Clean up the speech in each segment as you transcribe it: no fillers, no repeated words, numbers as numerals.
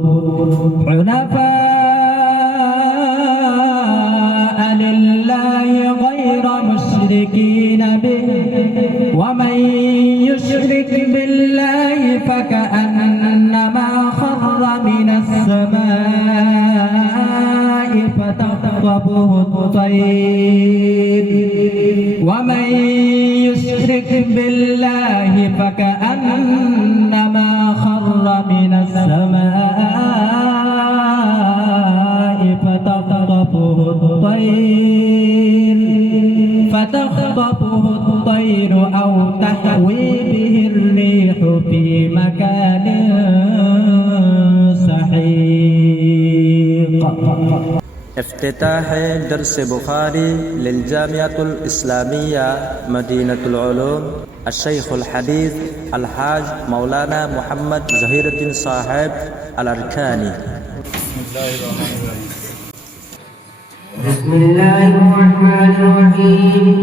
حنفاء لله غير مشركين به ومن يشرك بالله فكأنما خر من السماء فتخطفه الطير ومن يشرك بالله فكأنما خر من السماء فتخطفه الطير أو تهوي به الريح في مكان سحيق. افتتاح درس بخاري للجامعة الإسلامية مدينة العلوم الشيخ الحديث الحاج مولانا محمد زهير الدين صاحب الأركاني. بسم الله الرحمن الرحيم.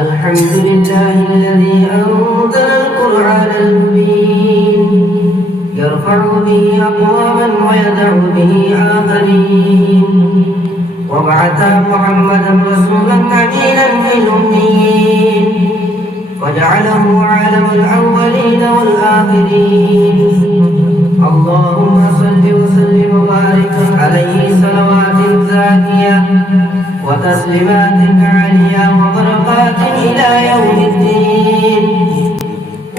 الحمد لله الذي أنزل القرآن المبين يرفع به أقواما ويدع به آخرين وبعث محمدا رسولا أمينا في الأميين وجعله عالم الأولين والآخرين. اللهم صل وسلم وبارك عليه صلوات زاكية وتسليمات عالية وبركات إلى يوم الدين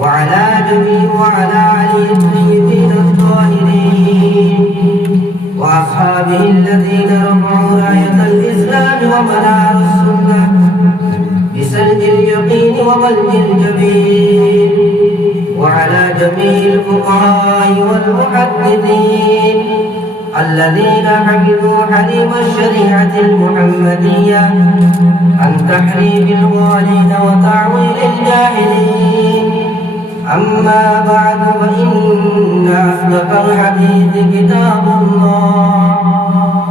وعلى علي الطيبين الطاهرين وأصحابه الذين رفعوا راية الإسلام ومنار السنة بسلك اليقين وقلب الجبين وعلى جميع الفقهاء والمحدثين الذين حفظوا حليم الشريعة المحمدية عن تحريف الغالين وتعويل الجاهلين. أما بعد فإن أصدق الحديث كتاب الله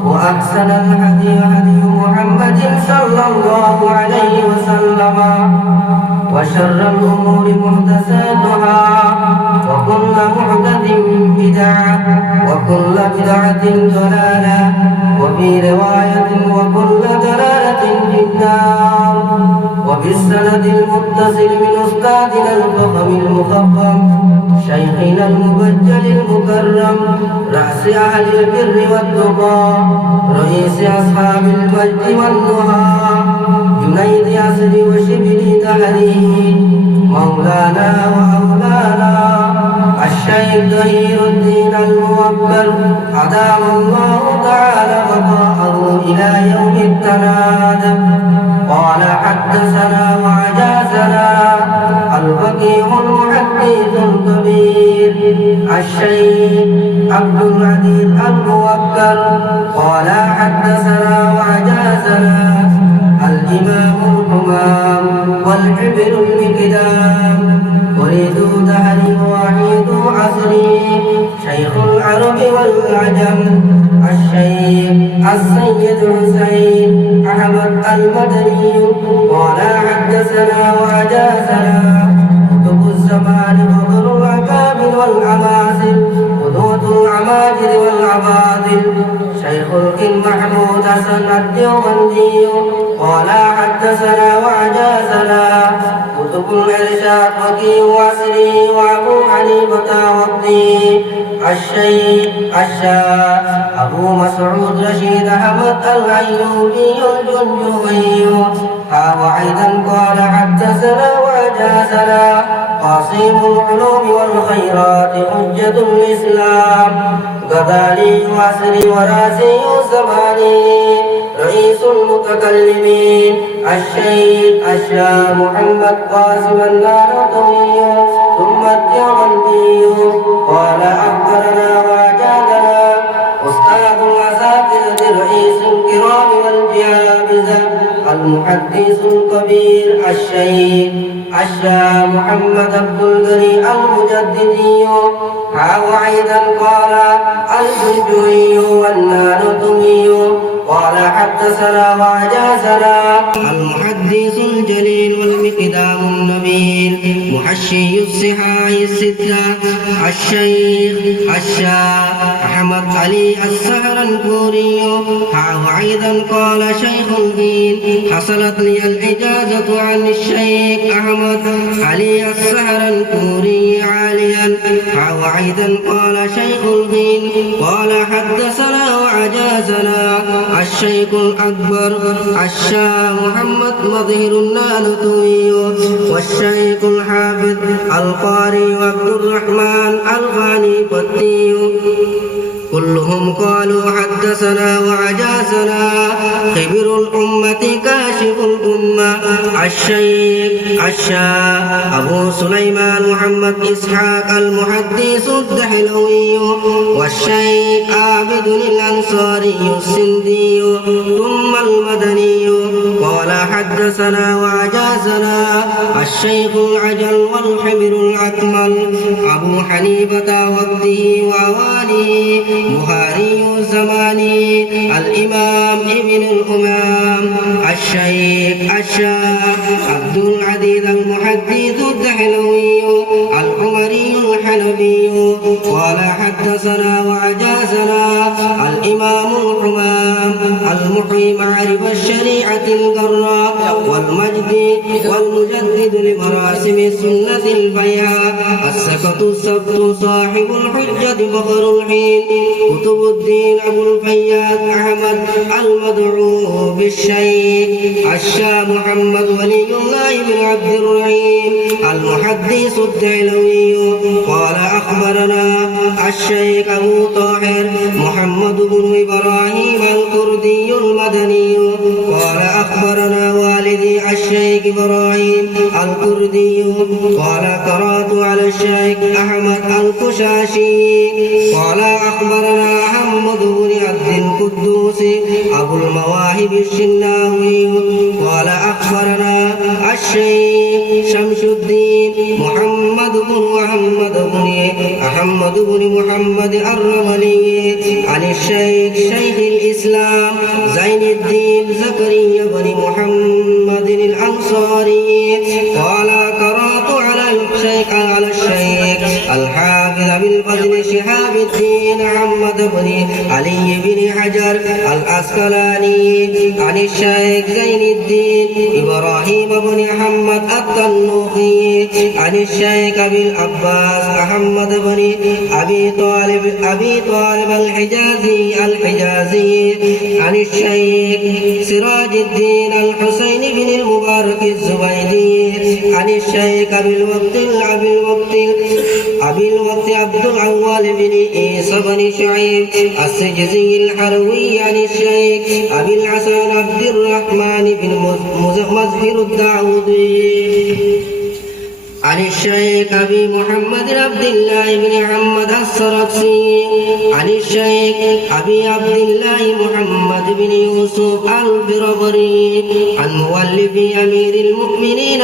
وأحسن الهدي هدي محمد صلى الله عليه وسلم وشر الأمور محدثاتها وكل محدث بدعة وكل بدعة ضلالة وفي رواية وكل ضلالة في النار. وبالسند المتصل من أستاذنا الفخم المفخم شيخنا المبجل المكرم رأس أهل البر والتقى رئيس أصحاب المجد والنهى جنيد أسر وشبل دهره مولانا وأولانا الشيخ ظهير الدين الموكل أدام الله تعالى بقاءه إلى يوم التناد. قال حدثنا وأجازنا الفقيه المحدث الكبير الشيخ عبد العزيز الموكل قال حدثنا وأجازنا الإمام الحمام والحبر المقدام ولد دهري وحيد عصري شيخ العرب والعجم الشيخ السيد حسين أحمد المدني قال حدثنا وأجازنا كتب الزمان وغر الأكابر والعمازل قدوة العماجر والعبادل شيخ الكن محمود حسن الديوبندي قال حدثنا وأجازنا كتب الإرشاد وكي واسري وأبو حنيفة والدين الشيخ الشاه أبو مسعود رشيد أحمد الأيوبي الجنجوي وأيضا قال حدثنا وأجازنا قاسم العلوم والخيرات حجة الإسلام غزالي واسري وراسي زماني رئيس المتكلمين الشيخ الشاه محمد قاسم النانوتوي ثم الديوبندي قال أخبرنا وأجازنا أستاذ الأساتذة رئيس الكرام والجيابزة المحدث الكبير الشيخ الشاه محمد عبد الغني المجددي وأيضا قال الجنجوي والنانوتوي قال حدثنا وأجازنا المحدث الجليل والمقدام النبيل محشي الصحاح الستة الشيخ الشاه أحمد علي السهرنپوري وأيضا قال شيخ الدين حصلت لي الإجازة عن الشيخ أحمد علي السهرنپوري عاليا وأيضا قال شيخ الدين قال حدثنا وأجازنا الشيخ الأكبر الشاه محمد مظهر النانوتوي والشيخ الحافظ القاري عبد الرحمن الغاني قطي كلهم قالوا حدثنا وأجازنا خبر الأمة كاشف الأمة الشيخ الشاه أبو سليمان محمد إسحاق المحدث الدحلوي والشيخ عابد الأنصاري السندي ثم المدني قال حدثنا وأجازنا الشيخ العجل والحبر الأكمل أبو حنيفة وقته وأوانيه بخاري الزماني الإمام ابن الأمام الشيخ الشاه عبد العزيز المحدث الدحلوي العمري الحنبي قال حدثنا وأجازنا الإمام الحمام المحيي معرف الشريعة القراء والمجدد لمراسم السنة البيعة السكت السبت صاحب الحجة فخر الحين كتب الدين أبو الفياض أحمد المدعو بالشيخ الشاه محمد ولي الله بن عبد الرحيم المحدث الدعلوي قال أخبرنا الشيخ أبو طاهر محمد بن إبراهيم الكردي المدني قال أخبرنا والدي الشيخ إبراهيم الكردي قال قرأت على الشيخ أحمد الكشاشي قال أخبرنا محمد بن عبد القدوس أبو المواهب الشناوي قال أخبرنا الشيخ شمس الدين محمد بن محمد الرملي عن الشيخ شيخ الإسلام زين الدين زكريا بن محمد الأنصاري قال قرأت على الشيخ الحافظ بالفضل شهاب الدين محمد بن علي بن حجر الأسقلاني عن الشيخ زين الدين إبراهيم بن محمد التنوخي عن الشيخ أبي العباس محمد بن أبي طالب الحجازي عن الشيخ سراج الدين الحسين بن المبارك الزبيدي عن الشيخ أبي الوقت عبد العوال بن عيسى بن شعيب السجزي الحروي عن الشيخ أبي الحسن عبد الرحمن بن مزهر الداودي عن الشيخ أبي محمد عبد الله بن محمد السرقسي عن الشيخ أبي عبد الله محمد بن يوسف البربري عن مؤلف أمير المؤمنين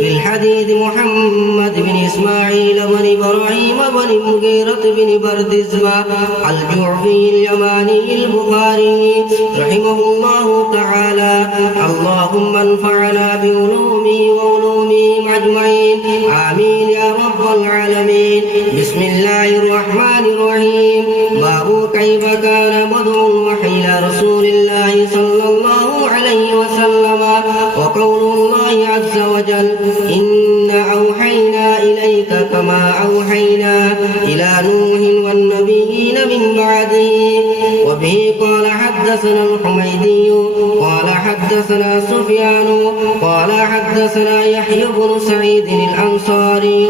بالحديث محمد بن إسماعيل بن إبراهيم بن المغيرة بن بردزبة الجعفي اليماني البخاري رحمه الله تعالى. اللهم انفعنا بعلومه وعلومه أجمعين آمين يا رب العالمين. بسم الله الرحمن الرحيم. باب كيف كان بدء الوحي إلى رسول الله صلى الله عليه وسلم وقول الله عز وجل إنا أوحينا إليك كما أوحينا إلى نوح والنبيين من بعده. وبه قال حدثنا الحميدي قال حدثنا سفيان قال حدثنا يحيى بن سعيد الأنصاري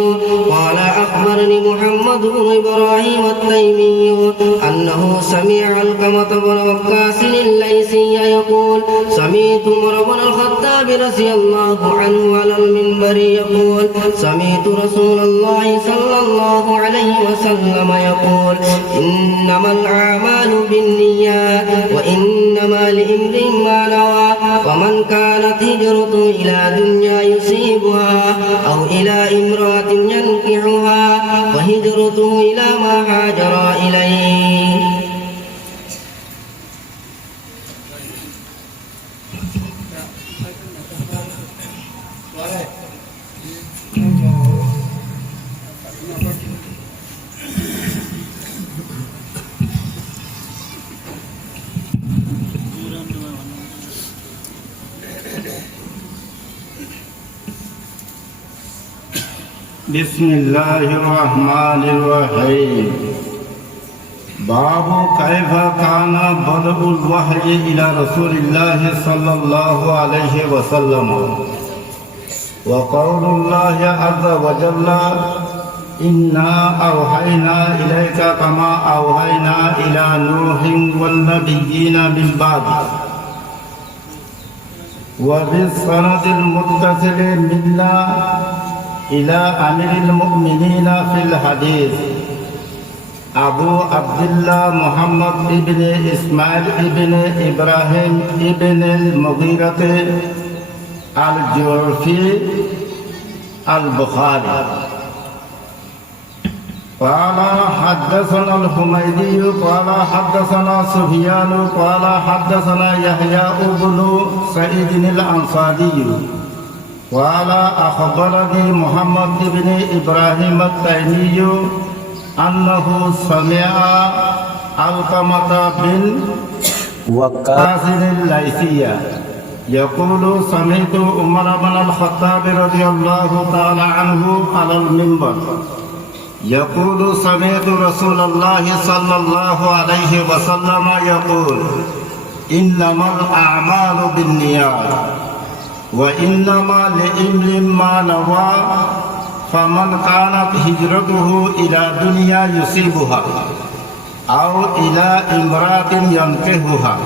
قال أخبرني محمد بن إبراهيم التيمي أنه سمع علقمة بن وقاص الليثي يقول سمعت عمر بن الخطاب رضي الله عنه على المنبر يقول سمعت رسول الله صلى الله عليه وسلم يقول إنما الأعمال بالنيات وإنما لامرئ ما نوى ومن كانت هجرته إلى دنيا يصيبها أو إلى امرأة ينكحها وهجرته إلى ما هاجر إليه. بسم الله الرحمن الرحيم باب كيف كان بدء الوحي إلى رسول الله صلى الله عليه وسلم وقول الله عز وجل إنا أوحينا إليك كما أوحينا إلى نوح والنبيين من بعد وبالسند المتصل منا إلى أمير المؤمنين في الحديث أبو عبد الله محمد بن إسماعيل بن إبراهيم بن المغيرة الجعفي البخاري قال حدثنا الحميدي قال حدثنا سفيان قال حدثنا يحيى بن سعيد الأنصاري قال أخبرني محمد بن إبراهيم التيمي أنه سمع علقمة بن وقاص الليثي يقول سمعت عمر بن الخطاب رضي الله تعالى عنه على المنبر يقول سمعت رسول الله صلى الله عليه وسلم يقول إنما الأعمال بالنيات وإنما لامرئ ما نوى فمن كانت هجرته إلى دنيا يصيبها أو إلى امرأة ينكحها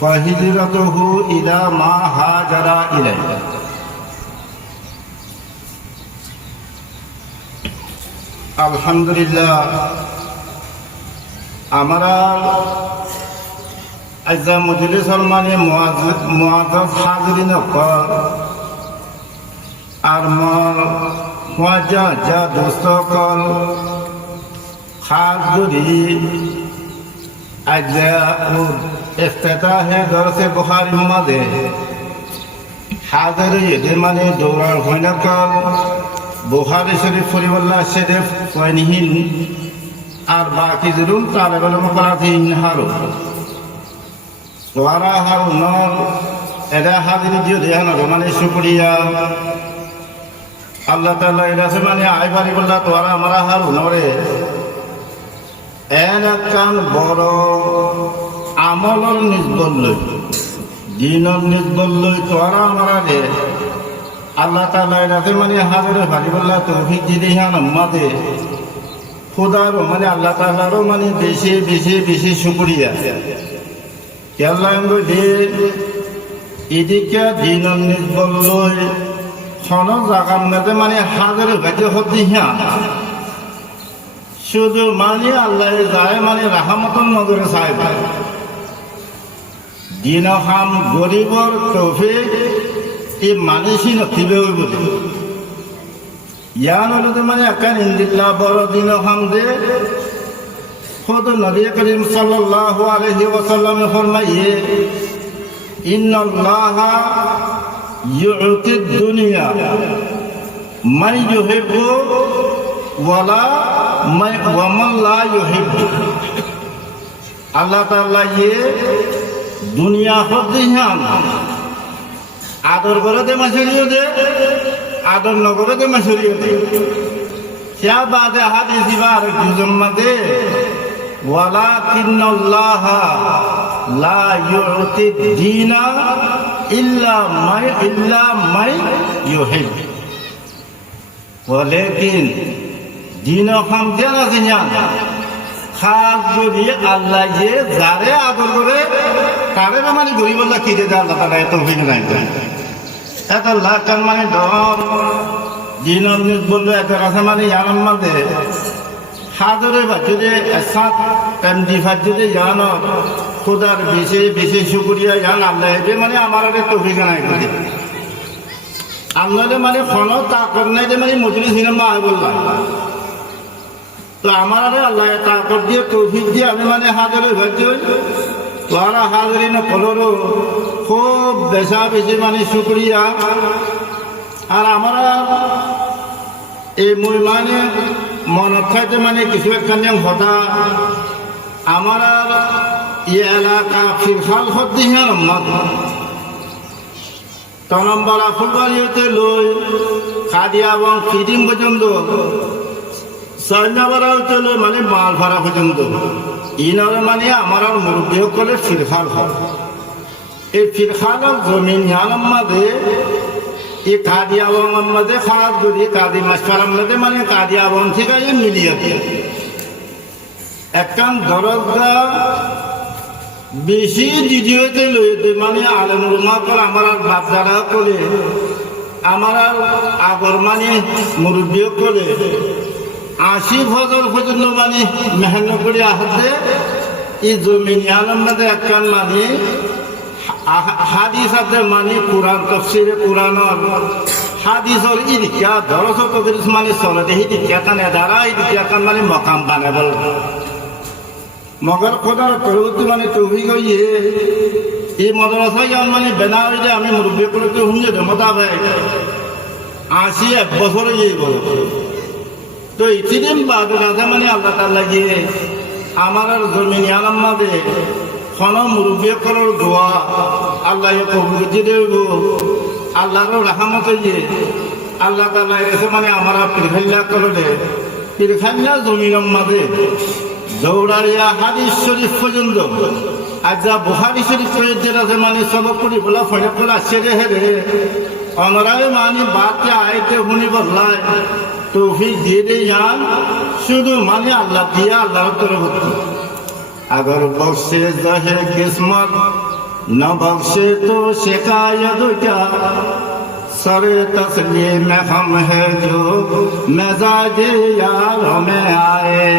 فهجرته إلى ما هاجر إليه আলহামদুলিল্লাহ আমরা আজা মজলিসর মানে মুআজ্জাজ হাজিরিন কর আর মুআজ্জাজ যা দোস্ত কল হাজিরি আজা ইফতিতাহে দরসে বুখারী মাদে হাজিরি এদের মানে দৌড়ার হইনা কল বুখারী শরীফ ফরিওয়াল্লাহ শরীফ ওয়ানিহিন আর বাকি জুলুম তালেবাল মুকারাতিন হারু তোরা হারু নর এরা হাজির দিও দেয়া না মানে শুকরিয়া আল্লাহ তাআলা এরা মানে আইবারি বললা তোরা আমরা হারু নরে এলাকান বড় আমলর নিসবত লই দিনর নিসবত লই তোরা আমরা রে আল্লাহ তাআলা এরাতে মানে হাজারে ভারিবল্লাহ তৌফিক দিতে হ্যাঁ আমাদে খোদারও মানে আল্লাহ তাআলারও মানে বেশি বেশি বেশি শুকরিয়া কে আল্লাহ দে এদিকে দিন নিসবত লই খন জাগার মধ্যে মানে হাজারে ভাজে হতে হ্যাঁ শুধু মানে আল্লাহ যায় মানে রাহমাতুন নজরে চাই দিন হাম গরিবর তৌফিক এই মানুষই নথিবে হইব ইয়ান হলে মানে একান ইন্দিল্লাহ বড় দিন হামদে খোদ নবী করিম সাল্লাল্লাহু আলাইহি ওয়াসাল্লাম ফরমাইয়ে ইন্নাল্লাহা ইউতি দুনিয়া মান ইউহিব্বু ওয়ালা মান লা ইউহিব্বু আল্লাহ তাআলা ইয়ে দুনিয়া হদিহান আদর করে দে মাসুরিও দে আদর নগরে দে মাসুরিও দে क्या बात है हादिस बार जुम्मा दे वलाकिन्नल्लाह ला युति दीना इल्ला माय युहिब वलेकिन दीन हम देना जिया খাস যদি আল্লাহ যে যারে আদর করে তারে মানে গরিব আল্লাহ কিনে দেয় আল্লাহ তাআলা তৌফিক নাই এত লাখ মানে ডর দিন বললো এত কাছে মানে ইয়ার মধ্যে হাজারে যদি সাত পেন্দি ফাট যদি জানো খোদার বেশি বেশি শুকরিয়া জান আল্লাহ যে মানে আমার আগে তৌফিক নাই করে আল্লাহ মানে খন তাকত নাই যে মানে মজলিস সিনেমা আয় বললাম তো আমার আগে আল্লাহ তাকত দিয়ে তৌফিক দিয়ে আমি মানে হাজারে ভাজি হই তোরা হাজারি না পনেরো খুব বেশা বেশি মানে শুকরিয়া আর আমরা এই মই মানে মনত থাকতে মানে কিছু একটা হতা আমার এই এলাকা ফিরফাল হদ্দিহার মত তনম্বরা ফুলবাড়ি হতে লই কাদিয়া এবং ফিটিং পর্যন্ত সৈন্যবাড়া হতে লই মানে মালভাড়া পর্যন্ত ইনর মানে আমার মুরব্বী সকলে ফিরখাল হয় এই ফিরখালের জমিন ইয়ার মাঝে এই কাদিয়া এবং মাঝে খারাপ যদি কাদি মাস্টার মাঝে মানে কাদিয়া এবং থেকে মিলিয়ে দিয়ে একখান দরজা বেশি দ্বিতীয়তে লইতে মানে আলমুলমা করে আমার বাপ দাদা করে আমার আগর মানে মুরব্বী করে 80 বছর পর্যন্ত মানে মেহনত করে আহতে এই জমিন আলম মাঝে একখান মানে হাদিস আছে মানে কোরআন তফসিরে কোরআনর হাদিসর ইদিকা দরস তদরিস মানে চলে দেখি ইদিকা কানে দ্বারা ইদিকা কান মানে মকাম বানাবল মগর খোদার পরবর্তী মানে তৌফিক হইয়ে এই মাদ্রাসা ইয়ান মানে বেনা হইলে আমি মুরব্বী করে তো হুঁজে মোতাবেক 81 বছর যাইব তো ইতিদিন বাদ রাজা মানে আল্লাহ তাআলা গিয়ে আমার জমিন আলম মাঝে কোন মুরব্বী করার দোয়া আল্লাহ কবুল দেব আল্লাহর রহমত হইয়ে আল্লাহ তাআলা এসে মানে আমার পিরখাল্লা করে পিরখাল্লা জমিন মাঝে দৌড়াইয়া হাদিস শরীফ পর্যন্ত আজ যা বুখারী শরীফ যেটা মানে সবক করি বলা ফয়লা ফলা সেরে হেরে অনরায় মানে বাচ্চা আইতে শুনি বললাই তৌফিক দিয়ে দেই যান শুধু মানে আল্লাহ দিয়া আল্লাহর তরফ अगर बख्शे जहे किस्मत न बख्शे तो शिकायत क्या सरे तस्लीम में हम है जो मिजाज यार में आए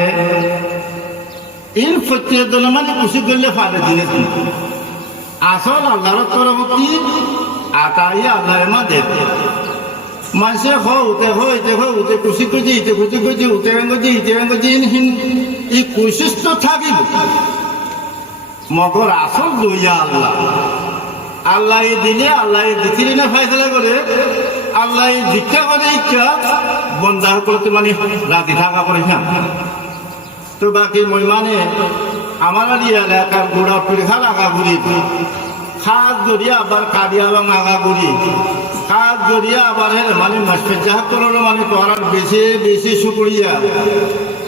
इन फत्ते दुलमन खुशी गले फाले दिने আসল আল্লাহর তরফ কি আতাই আল্লাহ মা দেতে মানুষে হইতে খুশি খুশি উঠে এই কোশিশ তো থাকিব মগর আসল দুইয়া আল্লাহ আল্লাহ দিলে আল্লাহ দিছিলি না ফাইসলা করে আল্লাহ দীক্ষা করে ইচ্ছা বন্ধা করতে মানে রাজি থাকা করে না তো বাকি মই মানে আমার এলাকার গোড়া পিড়খাল আগাগুড়ি খাস জড়িয়া আবার কাদিয়া এবং আগাগুড়ি খাস জড়িয়া আবার মানে মাসফের জাহাজ করলো মানে তোরার বেশি বেশি শুক্রিয়া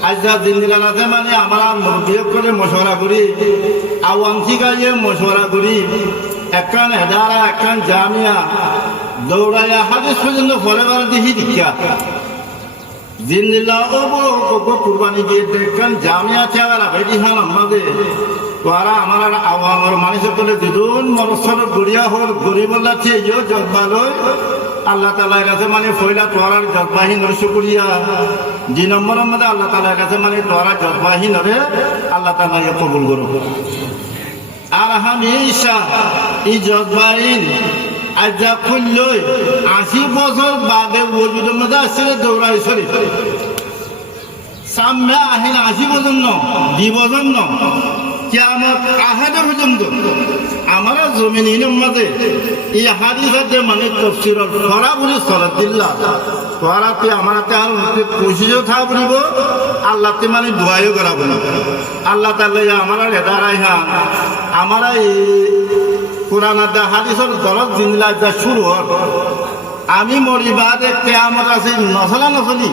আজ যা দিনদিন আছে মানে আমরা মুরব্বী করে মশওয়ারা করি আওয়াম ঠিকাইয়ে মশওয়ারা করি একখান এদারা একখান জামিয়া দৌড়াইয়া হাদিস পর্যন্ত ফলে বার দেখি দীক্ষা জিন্দিল্লাহ কুরবানি দিয়ে দেখেন জামিয়া চেয়ারা ভেটি হান আমাদের তোরা আমার আওয়ামর মানুষ করে দিদুন মরসর গড়িয়া হল গরিব লাগছে ইয়ে জগবালয় আল্লাহ তাআলার কাছে মানে ফয়লা তোরার জগবাহী নরসু করিয়া 2 নম্বরের মধ্যে আল্লাহ তাআলার কাছে মানে তোরা জগবাহী নরে আল্লাহ তাআলা কবুল করুন আর আমি ঈশা এই জগবাহী আজ যা খুললই 80 বছর বাদে ওজুদের মধ্যে আসছে দৌড়াই শরীফ সামনে আহিন 80 বছর ন 2 বছর ন কিয়ামত আহাদে পর্যন্ত আমার জমিনের মধ্যে এই হাদিসে মানে তাফসীরের সরাসরি সরাত দিল্লাহ তোরাতে আমারতে আর কোশিশও থাকব আল্লাহতে মানে দোয়াইও করাব না আল্লাহ তাআলা আমার হেদারাই হা আমার এই কোরআন আর হাদিসের দরজ জিন্দলা যা শুরু হয় আমি মরি বাদে কিয়ামত আছে নসলা নসলি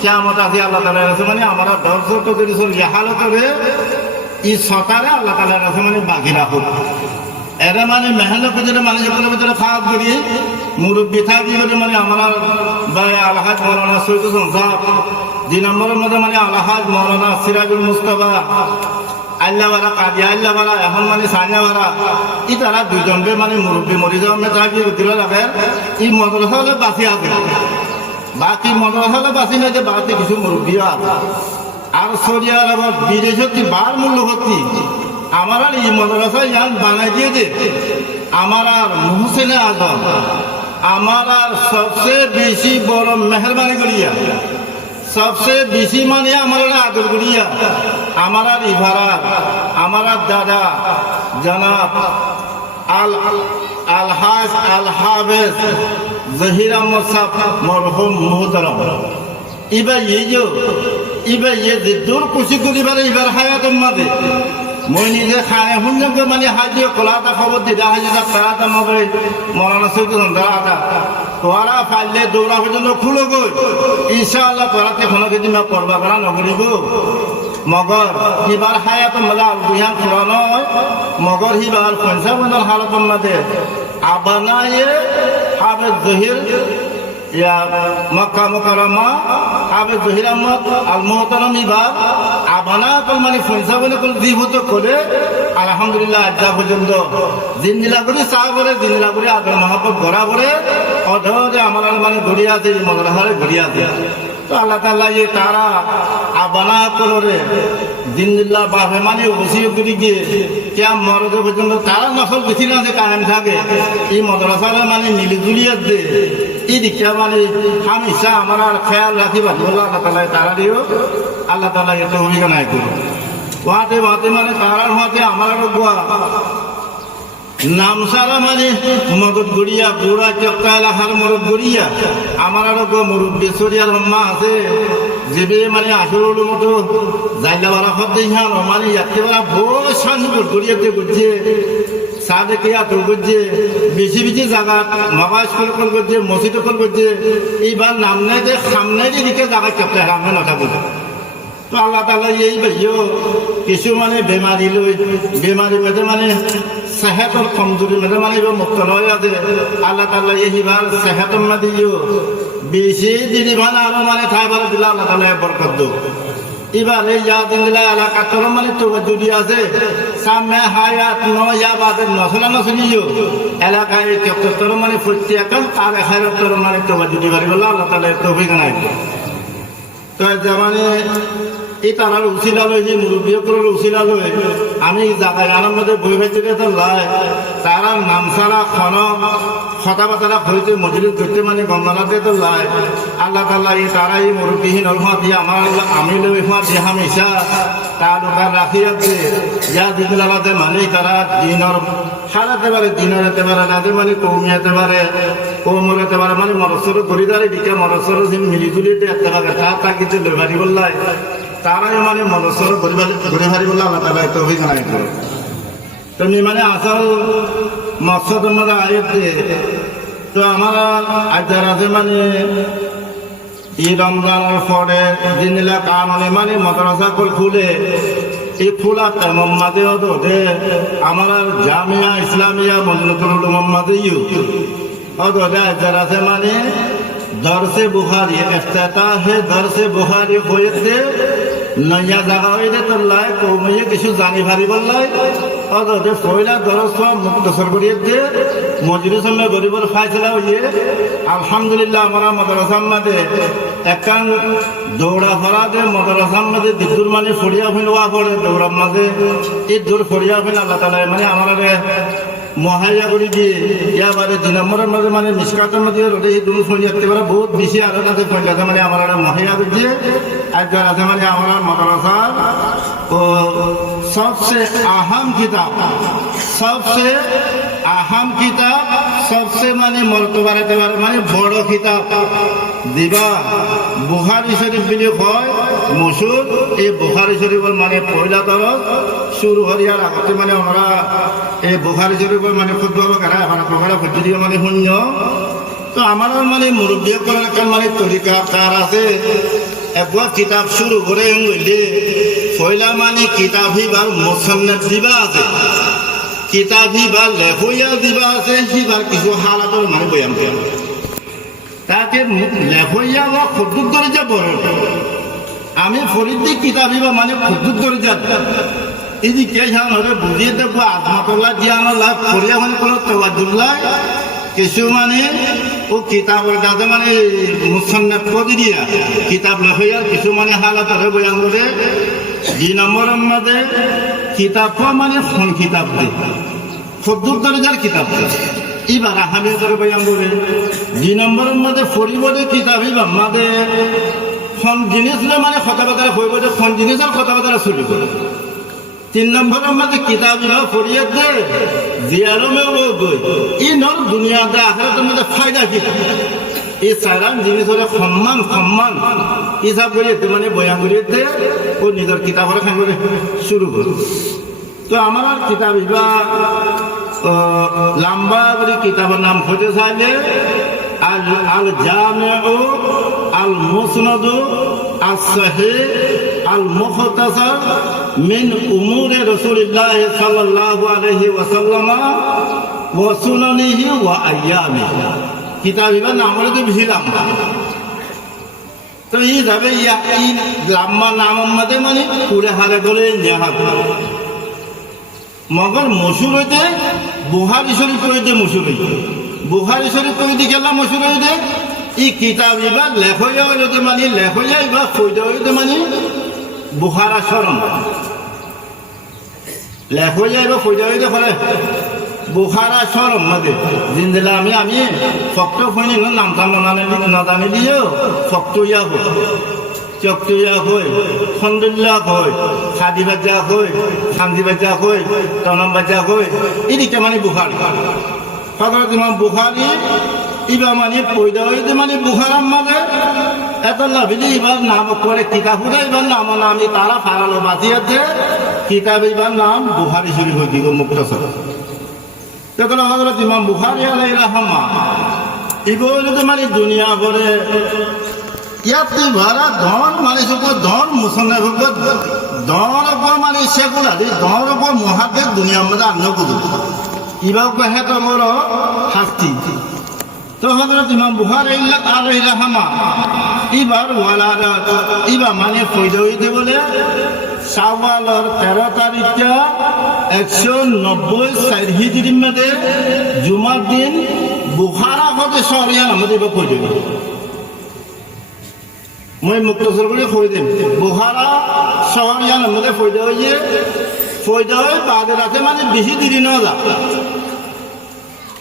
কিয়ামত আছে আল্লাহ তাআলার কাছে মানে আমার দর্শক তো যদি চলি হালত হবে এই সতারে আল্লাহ তাআলার কাছে মানে বাকি রাখুক এরা মানে মেহনত করে মানে সকলের ভিতরে খাওয়া করি মুরব্বী থাকি করে মানে আমার আলহাজ মৌলানা সৈয়দ হোসেন সাহেব 2 নম্বরের মধ্যে মানে আলহাজ মৌলানা সিরাজুল মুস্তাফা আল্লাহওয়ালা কাদিয়া আল্লাহওয়ালা এখন মানে সাইনাওয়ালা ই তারা দুজনকে মানে মুরব্বী মরি যাওয়া তারা কি দিল লাগে এই মদরসা হলে বাঁচি আছে বাকি মদরসা হলে বাঁচি নাই যে বাড়িতে কিছু মুরব্বীও আছে আর সৌদি আরবত বিদেশি বার মূল্য ভর্তি আমার আর এই মদরসা ইয়ান বানাই দিয়ে দে আমার আর মুহসিনে আজম আমার আর সবচেয়ে বেশি বড় মেহরবানি করিয়া সবচেয়ে বেশি মানে আমার আদর করিয়া আমার আর ইভারাত আমার আর দাদা জনাব আলহাজ আল হাফেজ জহির আহমদ সাহেব মরহুম মুহতারাম ইবা ইয়ে যে দূর খুশি করিবার এবার হায়াতের মাঝে মই নিজে খায় শুনযোগ্য মানে হাজিও কলাটা খবর দিদা হাজিরা তারাটা মগে মরানা সৈত দাঁড়াটা তোরা ফাইলে দৌড়া পর্যন্ত খুলো গই ইনশাআল্লাহ তোরা কোনো কিছু না পড়বা করা নকরিব মগর হিবার হায়াত মজা বিহান পুরানো মগর হিবার পঞ্চাবনের হালত মধ্যে আবানায়ে হাবেদ জহির ইয়া মক্কা মুকাররমা হাবেদ জহির আহমদ আল মুহতারাম ইবার আবানা কল মানে পঞ্চাবনে কল জীবত করে আলহামদুলিল্লাহ আজ পর্যন্ত জিন্দিলা করে চা করে জিন্দিলা করে আদর মহব্বত গড়া করে অধরে আমার মানে গড়িয়া আছে মদরহারে গড়িয়া আছে তো আল্লাহ তাআলা এই তারা আবানা করে জিন্দিল্লাহ বাপে মানে ওসিও করে গিয়ে কেয়া মরদ পর্যন্ত তারা নকল বেশি না যে কায়েম থাকে এই মদরসার মানে মিলিজুলিয়া দে এই দিকটা মানে হামেশা আমার আর খেয়াল রাখিবা আল্লাহ তাআলা তারা দিও আল্লাহ তাআলা এত ভূমিকা নাই করো ওয়াতে মানে তারার হাতে আমার গোয়া নামসারা মানে মদত গড়িয়া বুড়া চক্কা এলাকার মরদ গড়িয়া আমার আরো মুরব্বী সরিয়ার হম্মা আছে যেবে মানে আসল মতো জাইলা বারা হতে ইহান মানে একেবারে বই শান গড়িয়াতে করছে সাদে কেয়া তো করছে বেশি বেশি জায়গা মগা স্কুল কল করছে মসজিদ কল করছে এইবার নাম নাই যে সামনে দিকে জায়গা চক্কা রাখবে না থাকবে তো আল্লাহ তাআলা এই ভাইও কিছু মানে বেমারি লই বেমারি মেয়েদের মানে সেহাতর কমজোরি মেয়েদের মানে মুক্ত হয়ে আছে আল্লাহ তাআলা এইবার সেহাতর না দিও বেশি দিদি মানে আরো মানে খাইবার দিলে আল্লাহ তাআলা বরকত দো এবার এই যা দিন দিলা এলাকা তোর মানে তো যদি আছে সামনে হায়াত নয়া বাদের নসলা নসলিও এলাকায় তোর মানে প্রত্যেক তার হায়াত তোর মানে তো যদি বাড়ি বললো আল্লাহ তাআলা তৌফিক নাই তো মানে এই তারার উচিলা লই যে মুরব্বী করার উচিলা লই আমি জায়গায় আনার মধ্যে বই ভাইতে তো লাই তারা নাম ছাড়া খন কথা বার্তা হইতে মজুরি করতে মানে গঙ্গানাতে তো লাই আল্লাহ তাআলা এই তারা এই মুরব্বীহীন হওয়া দিয়ে আমার আমি লই হওয়া দিয়ে হামেশা তার দোকান রাখি আছে যা দিদিল আলাদা মানে তারা দিনের সারাতে পারে দিনের হতে পারে রাতে মানে কৌমিয়াতে পারে কৌমর হতে পারে মানে মরসর গরিদারি দিকে মরসর মিলিজুলি দেখতে পারে তা কিছু লইবারি বললাই তারাই মানে মনসর ঘুরে হারি বলে আল্লাহ তাআলা তো অভিজ্ঞান করে তুমি মানে আসল মকসদ মধ্যে আয়াত দিয়ে তো আমার আজার আছে মানে এই রমজানের পরে দিনলা কামনে মানে মাদ্রাসা কল খুলে এই খোলা তেমন মাঝে দে আমার জামিয়া ইসলামিয়া মজনুতুল উলুম মাঝে দে আজার আছে মানে দরসে বুখারি ইফতিতাহে দরসে বুখারি হইতে নয়া জায়গা হইতে তোর লাই কৌমিয়ে কিছু জানি ভারি বললাই অদে পয়লা দরস মুক্তসর করিয়ে দে মজলিস মে গরিবর ফায়সালা হইয়ে আলহামদুলিল্লাহ আমরা মাদ্রাসার মধ্যে একান দৌড়া ভরা দে মাদ্রাসার মধ্যে দিদুর মানে ফড়িয়া ফিলওয়া পড়ে দৌড়ার মাঝে এই দূর ফড়িয়া ফিল আল্লাহ তাআলা মানে আমাদের মহাইয়া করে দিয়ে ইয়াবারে 2 নম্বরের মধ্যে মানে মিসকাতের মধ্যে রোদে দুল ফোন করতে পারে বহুত বেশি আরো কাছে ফোন করতে মানে আমার মহাইয়া করে দিয়ে আজকাল আছে মানে আমার মাদ্রাসা ও সবচেয়ে আহম কিতাব সবচেয়ে মানে মর্তবা রাখতে পারে মানে বড় কিতাব দিবা বুখারী শরীফ বলে কয় মশহুর এই বুখারী শরীফের মানে পয়লা দরস শুরু হরিয়ার আগতে মানে আমরা এই বুখারী শরীফের মানে খুতবা করা আমরা প্রকার পদ্ধতি মানে শূন্য তো আমার মানে মুরব্বী করার একটা মানে তরিকা কার আছে একবার কিতাব শুরু করে গেলে পয়লা মানে কিতাবই বা মুসান্নাফ দিবা আছে কিতাবই বা লেখইয়া দিবা আছে সিবার কিছু হালাতের মানে বয়ান করে তাকে লেখইয়া বা খুদ্দুত করে যাব আমি ফরিদ্দি কিতাবই বা মানে খুদ্দুত করে যাব এদিকে হলে বুঝিয়ে দেখবো আজমাতুল্লাহ জ্ঞান লাভ করিয়া মানে কোনো তওয়াজুল্লাহ কিছু মানে ও কিতাবের কাছে মানে মুসান্নাফ করে দিয়া কিতাব লেখইয়া কিছু মানে হালাতের বয়ান করে 2 নম্বরের মধ্যে কিতাব মানে ফোন কিতাব দেয় খুদ্দুত দরজার কিতাব এবার আহামি করে বয়ান করে 2 নম্বরের মধ্যে ফরিবদের কিতাবই আমাদের ফোন জিনিস মানে কথাবার্তা হইব যে ফোন জিনিসের কথাবার্তা শুরু করে 3 নম্বরের মধ্যে কিতাবই ফরিয়ে দে জিয়ারমে গই ই নল দুনিয়াতে আখিরাতের মধ্যে ফায়দা কি এই সারান জিনিস হলে সম্মান হিসাব করিয়ে মানে বয়ান করিয়ে দে ও নিজের কিতাবের খান করে শুরু করে তো আমার আর কিতাব ইবা লম্বা করে কিতাবের নাম হতে চাইলে আল আল জামিউ আল মুসনাদ আস সহিহ আল মুখতাসার মিন উমুর রাসূলুল্লাহ সাল্লাল্লাহু আলাইহি ওয়াসাল্লাম ওয়া সুনানিহি ওয়া আইয়ামিহি কিতাব ইবা নাম হতে বেশি লম্বা তো এই যাবে এই লম্বা নামের মধ্যে মানে পুরে হারে করে নেওয়া মগর মশুর হইতে বুহারি শরীফ হইতে মশুর হইতে বুহারি শরীফ হইতে গেলাম মশুর হইতে ই কিতাব এবার লেখইয়া হইতে মানে লেখইয়া এবার ফৈদা হইতে মানে বুহারা শরম লেখইয়া এবার ফৈদা হইতে পারে বুহারা শরম মধ্যে জিন্দিলা আমি ফক্ত হইনি নামটা নাজানি দিও ফক্ত ইয়া হোক চকটুয়া হই খন্দুল্লাহ হই খাদি বাজা হই খান্দি বাজা হই তনম বাজা হই এদিকে মানে বুখারি হযরত ইমাম বুখারি ইবা মানে পয়দা হইতে মানে বুখারাম মানে এত লাভিলি ইবার নাম করে কিতাব হুদা ইবার নাম আমি তারা ফারালো বাজিয়াতে কিতাব ইবার নাম বুখারি শরীফ হই দিব মুক্তাসর তখন হযরত ইমাম বুখারি আলাইহিস রাহমা ইবনে মানে দুনিয়া ভরে ইয়াতে ভাড়া ধন মানে ধন মুসলমান ধন মানে সেগুলা ধন মহাদেশ দুনিয়ার মধ্যে আন্ন করু ইবা হেত মোর শাস্তি তো হযরত ইমাম বুখারী আলাইহিস রাহমা ইবার ওয়ালাদা ইবা মানে ফয়দা হইতে বলে শাওয়ালের 13 তারিখটা 190 হিজরির মধ্যে জুমার দিন বুখারা হতে শহরিয়া আমাদের ইবা ফয়দা মই মুক্তসর করে কই দিম বুখারা শহরিয়ার মধ্যে ফয়দা হয়ে বাদে রাতে মানে বেশি দেরি না যা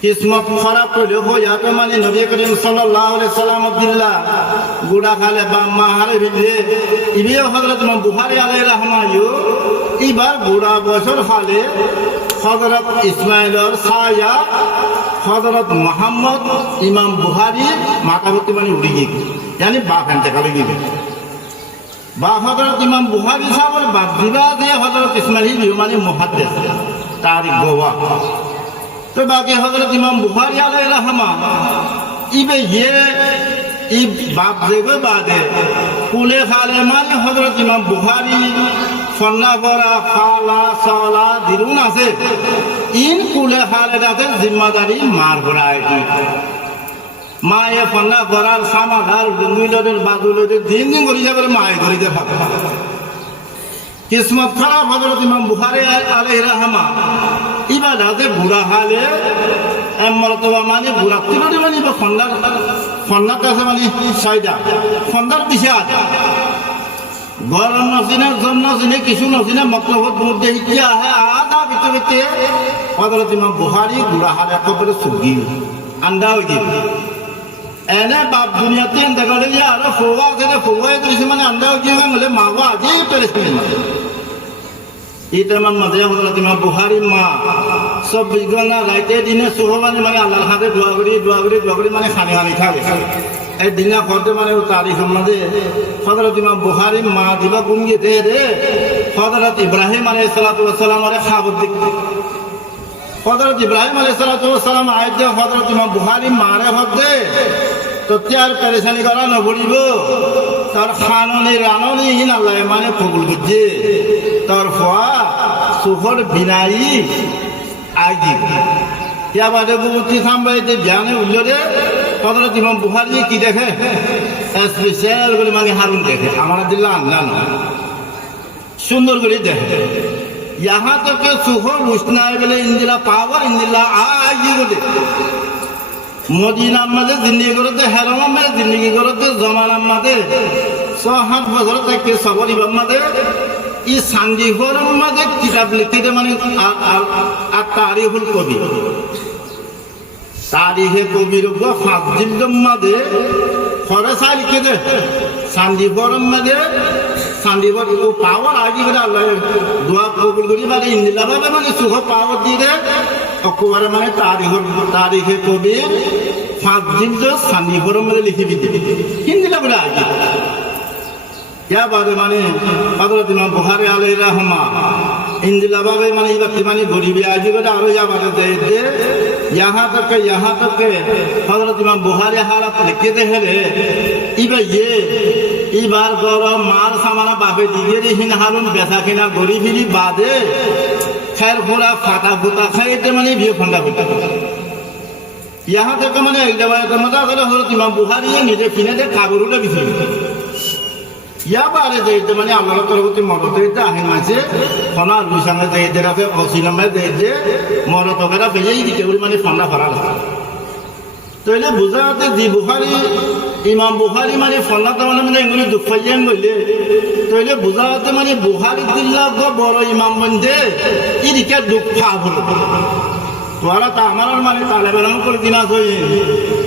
কিসমত খারাপ করলে হইয়াকে মানে নবী করিম সাল্লাল্লাহু আলাইহি সাল্লাম দিল্লা গুড়া খালে বা মাহারে ভিতরে ইবিও হযরত ইমাম বুখারী আলাইহিস রাহমায়ু এবার বুড়া বছর খালে হযরত ইসমাইলের ছায়া হযরত মুহাম্মদ ইমাম বুখারী মাথাবর্তী মানে উড়ি গিয়ে यानी बाप घंटे का लगी बाप हजरत इमाम बुखारी साहब और बाप दिवा दे हजरत इस्माइल मानी मुहद्दिस तारीख गोवा तो बाकी हजरत इमाम बुखारी अलैहि रहमा इबे ये बाप देवे बादे कुले खाले माने हजरत इमाम बुखारी फन्ना बरा खाला साला दिरुन আছে इन कुले खाले दाते जिम्मेदारी मार भराए মায়ে ফন্না করার সামাধার দুইলের বাদুলের দিন করে যাবে মায়ে করে দেখা কিসমত খারাপ হযরত ইমাম বুখারী আলাইহিস রাহমা ইবাদতে বুড়া হালে মরতবা মানে বুড়া তিনটি মানে ফন্নার কাছে মানে সাইদা ফন্নার দিশা আছে গরম নসিনে জন্য নসিনে কিছু নসিনে মতলবত মধ্যে ইতিয়া আহে আদা ভিতরে হযরত ইমাম বুখারী বুড়া হালে একেবারে সুগি আন্ডা হয়ে গেল এনে বাপ দুনিয়াতে দেখা গেলে আর ফোয়া আছে ফোয়া দিয়েছে মানে আন্ডা হয়ে গেলে মাওয়া আজই পেরেছে এটা আমার মাঝে হযরত ইমাম বুখারী মা সব বিগনা রাইতে দিনে সুবহানে মানে আল্লাহর হাতে দোয়া করি মানে খানি খাবে এই দিনে করতে মানে ও তারিখ মধ্যে হযরত ইমাম বুখারী মা দিবা গুম গেতে রে হযরত ইব্রাহিম আলাইহিস সালাতু ওয়াস সালাম আরে খাবত দিক হযরত ইব্রাহিম আলাইহিস সালাতু ওয়াস সালাম আইতে হযরত ইমাম বুখারী মারে হদে তো ত্যার পেরেশানি করা না পড়িব তার খাননি রাননি হিন আল্লাহ মানে কবুল করছে তার ফোয়া সুফর বিনাই আইজি ইয়া বাদে বুতি সামবাইতে জানে উল্লেরে হযরত ইমাম বুখারী কি দেখে স্পেশাল করে মানে হারুন দেখে আমার দিল্লা আল্লাহ না সুন্দর করে দেখে यहाँ तक सुखो उष्णाय बेले इंदिला पावर इंदिला आजी बोले मदीना मदे जिंदगी करते हेरमा में जिंदगी करते जमाना मदे 6-7 বছর থেকে সবরি মধ্যে ই সান্দিহর মধ্যে কিতাব লিখতে মানে আর তারিখুল কবি তারিখে কবির উপর 5 জিলদ মধ্যে খরচা লিখে দে সান্দিহর মধ্যে সান্দিহর ও পাওয়ার আগে করে আল্লাহ দোয়া কবুল করি মানে ইন্দিলা ভাবে মানে সুখ পাওয়ার দিয়ে অক্টোবরে মানে তারিখে কবির 5 জিলদ সান্দিহর মধ্যে লিখে দিতে ইন্দিলা বলে আগে ইয়া বাদে মানে হযরত ইমাম বুখারী আলাইহিস রাহমা इंदिला बाबा माने इबा माने गरीबी आजी को आरो या बात दे दे यहाँ तक हजरत इमाम बुखारी हालत लिखे दे है इबा ये इबार गौरव मार सामाना बाबे दिगे हिन हारुन बेसा किना गरीबी बादे खैर खोरा फाटा फुटा खाए माने भी फंदा फुटा यहाँ तक मैंने एक जगह का मजा करो हजरत इमाम बुखारी ये निजे फिने दे काबुरुले बिछे या बारे दे मैंने अल्लाह तरफती मदद दे आहे मासे खाना लुसांगे दे राफे औसिना में दे मदद वगैरह पे यही के मैंने फंदा फरा तो ये बुझाते दी बुखारी इमाम बुखारी माने फंदा तो मैंने इंग्लिश दुफायन बोले तो ये बुझाते माने बुखारी दिल्ला को बड़ो इमाम बंदे ये क्या दुफा बोलो তোরা তো আমার মানে তালেবান করে দিনা কই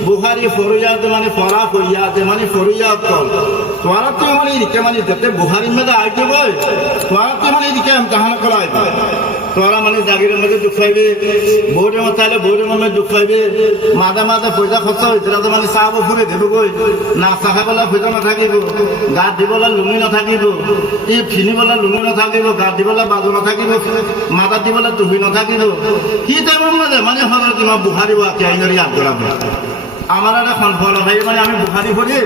বুখারী ফরিয়াতে মানে ফরা ফরিয়াতে মানে ফরিয়াত কল তোরা তো মানে ইকে মানে যেতে বুখারী মধ্যে আইতে কই তোরা তো মানে ইকে ইমতিহান করাই তোরা মানে জাগিরের মধ্যে দুখাইবে বোর্ডে মতালে বোর্ডের মধ্যে দুখাইবে মাদা মাদা পয়সা খরচ হইতরা তো মানে সাহাব ফুরে দেব কই না সাহাবলা পয়সা না থাকিব গা দিবলা লুঙ্গি না থাকিব এই ফিনিবলা লুঙ্গি না থাকিব গা দিবলা বাজু না থাকিব মাদা দিবলা তুহি না থাকিব কি তেমন মানে হজরত ইমাম বুখারী ওয়াকে আইনরি আব্দুল আমার এখন ফলো ভাই মানে আমি বুখারী পড়ি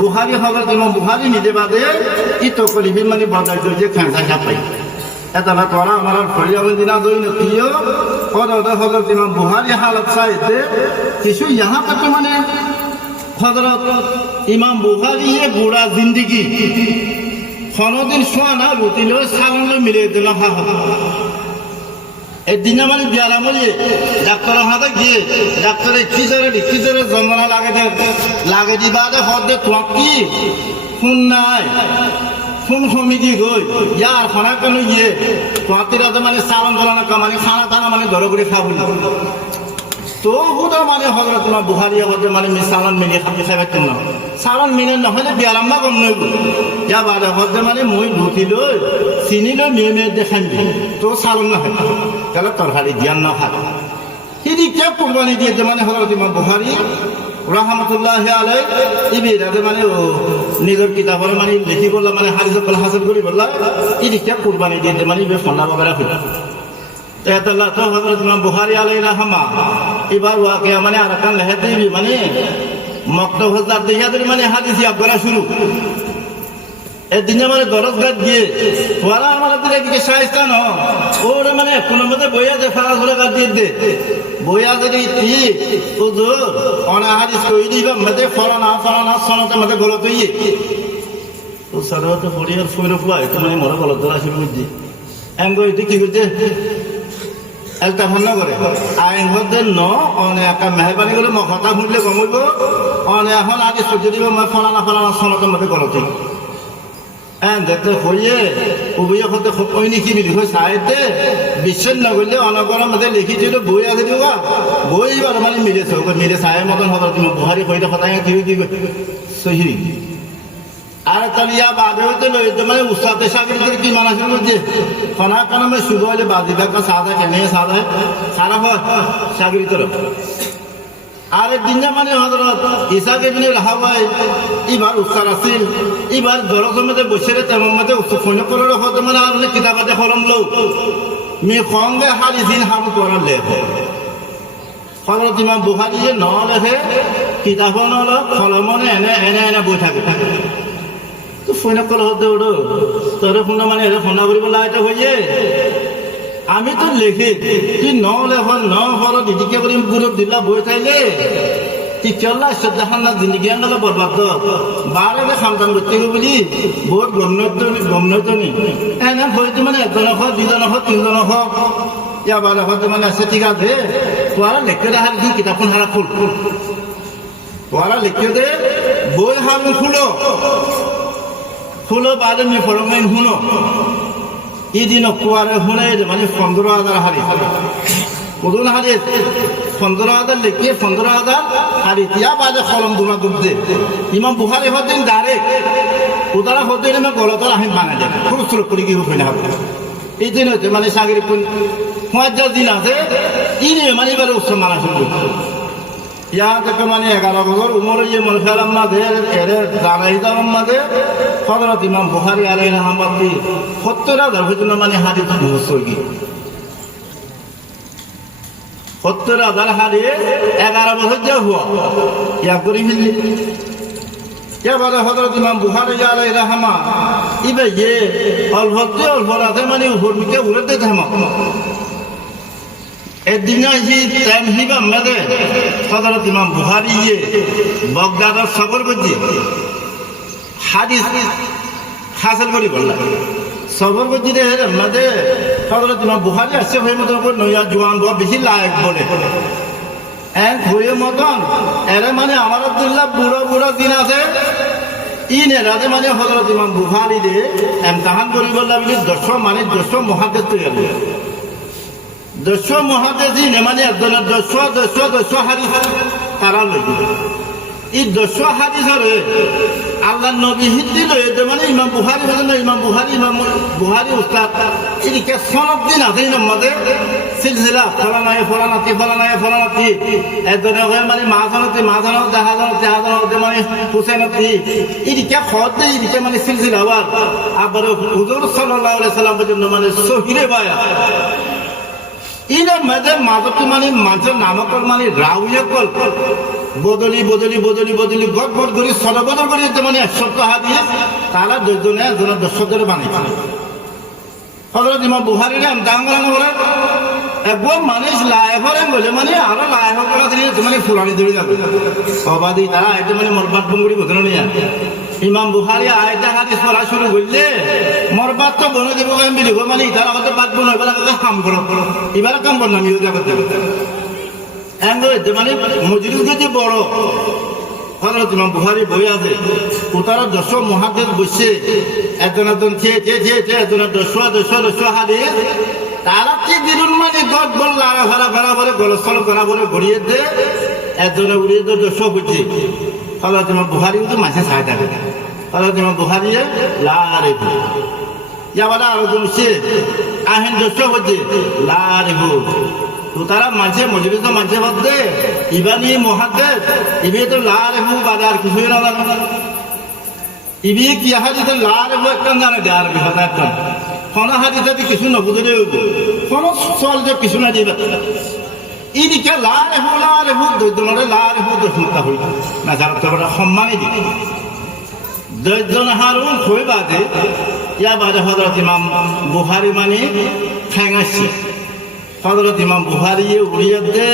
বুখারী হজরত ইমাম বুখারী নিজে বাদে ই তো কলিবি মানে বদাই যে খানসা চাপাই এটা না তোরা আমার ফরিয়াবন দিনা দই নকিও হজরত ইমাম বুখারী হালত চাইতে কিছু यहाँ तक মানে হজরত ইমাম বুখারী এ বুড়া জিন্দেগি কোনদিন শোয়া না বুতিল সালাম মিলে দিল হা এই দিনে মানে বিয়ারা মরি ডাক্তারের হাতে গিয়ে ডাক্তারের কি জরে যন্ত্রণা লাগে দিবা দে হদ দে তোমাক কি ফোন নাই ফোন সমিতি গই ইয়ার খানা কেন গিয়ে তোমার মানে চালন চলনা মানে খানা টানা মানে ঘরে ঘুরে খাবো তো হুদা মানে হজরত তোমার বুখারী হতে মানে চালন মিলে খাবি খাই পারতাম না চালন মিলে নহলে বিয়ারাম্মা কম নইব ইয়া বাদে হতে মানে মই ধুতি লৈ চিনি লৈ মেয়ে দেখাই তো চালন নহয় তাহলে তরকারি জ্ঞান না খায় তিনি কে কুরবানি দিয়েছে মানে হজরত ইমাম বুখারী রহমতুল্লাহ আলাই ইবিরাতে মানে নিজের কিতাবের মানে লিখি বললা মানে হাদিসুল হাসান করি বললা ইনি কে কুরবানি দিয়েছে মানে ইবে ফন্ডা বগেরা ফিরা তেতাল্লাহ তো হজরত ইমাম বুখারী আলাইহি রাহমা এবার ওয়াকে মানে আরাকান লেহেতে মানে মক্তব হযরত দিয়াদের মানে হাদিস ইয়াবরা শুরু এই দিনে মানে দরজগাত গিয়ে ওরা আমাদের এদিকে শায়েস্তা ন ওরে মানে কোনো মতে বইয়া দে ফারাজ হলে কাট দিয়ে দে বইয়া যদি ঠিক হুজুর অনা হাদিস কই দিবা মতে ফলানা সনতে মতে গলত হইয়ে তো সরওয়াতে ফরিয়ার ফুইরো ফুয়াই তো মানে মরা গলত ধরা শুরু করছি এঙ্গো এটি কি করতে একটা ভান্ন করে আইন হতে ন অনে একটা মেহরবানি করে মই কথা শুনলে কমিব অনে এখন আদি সহ্য দিব মই ফলানা সনতে মতে গলত হই দেখতে হইয়ে উভয় হতে কইনি কি মিলি হয় সাহিত্যে বিশ্বের নগরলে অনগর মধ্যে লিখিছিল বই আছে দিবা বই বার মানে মিলে সাহেব মতন হবে তুমি বুখারী কইতে হতায় কি সহি আর তালিয়া বাদে হইতে লইতে মানে উস্তাদে শাগিরদের কি মানা শুরু করছে খানা কানামে শুরু হলে বাদিদা কা সাদা কেনে সাদা সারা হয় শাগিরদের আর দিন মানে হযরত ঈসা ইবনে রাহওয়াই ইবার উস্তাদ আছিল ইবার দরজের মধ্যে বসে তেমন মধ্যে ফোন করে হতে মানে আর কিতাবাতে কলম লও মি খঙ্গে হাদিসিন হাম করে লেখে হযরত ইমাম বুখারী যে ন লেখে কিতাব নল কলমনে এনে বই থাকে তো ফোন করে হতে ওড়ো তোর ফোন মানে ফোন করিব লাইতে হইয়ে আমি তো লিখি তুই ন লেখন ন হর দিদিকে করে পুরো দিলা বই থাইলে তুই চল্লা শ্রদ্ধাখান না জিন্দগি আনলে বরবাদ বারে খামতাম করতে বলি বহুত গমনতনি এনে হয়তো মানে একজন হোক দুজন হোক তিনজন হোক ইয়া বারে হয়তো মানে আছে ঠিক আছে তোরা লিখে দেখার তুই কিতাবখন হারা তোরা লিখে দে বই হার খুলো বাদে মি ফরমাইন শুনো ইদিন কুয়ারে শুনে মানে 15,000 হারি কদুন হারি 15,000 লিখে 15,000 হারি ইয়া বাদে কলম দুনা দুবদে ইমাম বুখারী হতেন ডাইরেক্ট উদারা হতেন আমি গলতর আমি বানাই দেব খুব সুর করে কি হবে না এই দিন হতে মানে সাগরি 5 দিন আছে ইনি মানে এবারে উৎসব মানা শুরু ইয়া থেকে মানে 11 বছর উমরে যে মনসালাম মাঝে এর জানাই দাম মাঝে হযরত ইমাম বুখারী আলাইহিস রহমাতি 70,000 পর্যন্ত মানে হাদিস মুখস্থ হয়ে গিয়ে 70,000 হাদিস 11 বছর যে হুয়া ইয়া করি ফেললি এবারে হযরত ইমাম বুখারী আলাইহিস রহমা ইবে যে অল্প রাতে মানে উপরমিকে উড়ে দিতে হামা একদিন আসি টাইম হিবা মেদে হযরত ইমাম বুখারী যে বাগদাদের সফর করছে হাদিস হাসিল করি বললা সফর করছি রে মেদে হযরত ইমাম বুখারী আসছে হয়ে মতো নয়া জওয়ান বড় বেশি লায়ক বলে হয়ে মতন এরা মানে আমার আব্দুল্লাহ বুড়ো দিন আছে ইনে রাতে মানে হযরত ইমাম বুখারী রে ইমতিহান করি বললা বলি 10 মুহাদ্দিস তৈরি হলো 10 মুহাদ্দিস মানে একজনের 10 হাদিস তারা লইল এই 10 হাদিস হলে আল্লাহ নবী হিন্দি লইল মানে ইমাম বুখারী উস্তাদ এদিকে সনদ দিন আছে মধ্যে সিলসিলা ফলানাতি একজনের মানে মাঝানতি জাহাজানতি মানে হুসেনতি এদিকে খত দেয় এদিকে মানে সিলসিলা আবার হুজুর সাল্লাল্লাহু আলাইহি সাল্লাম পর্যন্ত মানে সহিরে বায়া ইনার মাঝে মানে মাঝে নামকল মানে রাউয়ে কল বদলি গট করে সদবদল করে মানে 100 হাদিস তারা দুজনে 10 ধরে বানাইছে হযরত ইমাম বুখারী রে দাঙ্গানো বলে একবার মানুষ লাইফরে বলে মানে আরো লাইফ করা দিলে মানে ফুলানি ধরে যাবে সবাদি তারা এটা মানে মরবাদ বঙ্গুড়ি ঘটনা নিয়ে ইমাম বুখারী আয়তা হাদিস পড়া শুরু করলে মরবাদ তো বনে দেব আমি বিলি মানে তারা হয়তো বাদ বনে এবার কাম করো এবার কাম করো আমি করতে মানে মজলিস যে বড় হযরত ইমাম বুখারী বই আছে ওটার 10 মুহাদ্দিস বসে একজন খেয়ে একজন 10 হাদিস তারা কি দিলুন মানে গদ বল লাগা ফেরা বলে গলসল করা বলে ঘুরিয়ে দে একজনে উড়িয়ে দে 10 বুঝি হযরত ইমাম বুখারী তো মাসে ছায় থাকে হযরত ইমাম বুখারী লারে ইয়াবালা আরো সে আহেন 10 বুঝি লারে তো তারা মাঝে মজলিস মাঝে মধ্যে ইবানি মুহাদ্দিস ইবে তো লারে বাজার কিছুই না ইবে কি হাদিসে লারে একটা জানে দেয়ার কথা একটা কোন হাদিসে কিছু না বুঝলে কোন সল যে কিছু না দিবে ইদিকে লারে দুজনে লারে দশমতা হই না যারা তো সম্মানই দিবে দুজন হারুন হই বাদে ইয়া বাদে হযরত ইমাম বুখারী মানে ঠেঙ্গাছে হযরত ইমাম বুখারী উড়িয়ে দে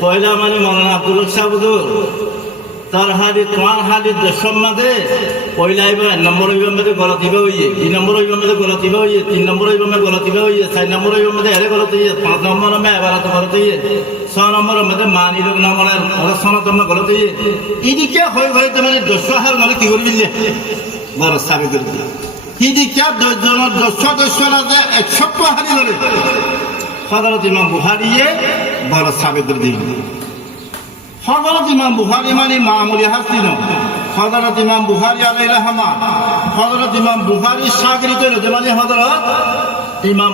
পয়লা মানে মাওলানা আব্দুল সাবুদুর তার হাদিস তোমার হাদিস সম্মাদে পয়লা নম্বর মধ্যে গলতি হইয়ে 2 নম্বর মধ্যে গলতি হইয়ে 3 নম্বর মধ্যে গলতি হইয়ে 4 নম্বর মধ্যে এর গলতি হইয়ে 5 নম্বর মধ্যে এবার তো গলতি হইয়ে 6 নম্বর মধ্যে মানি লোক নম্বরের সনদ গলতি হইয়ে এদিকে হয়ে মানে 10 হার মানে কি করবি বড় সাবি করবি এদিকে 10 না যে 100 হারি ধরে হযরত ইমাম বুখারী বড় সাবি করে দিল হযরত ইমাম বুখারী মানে মামুলি হাসিন হযরত ইমাম বুখারী আলাইহিস রহমা হযরত ইমাম বুখারী শাগির্দ হলো মানে হযরত ইমাম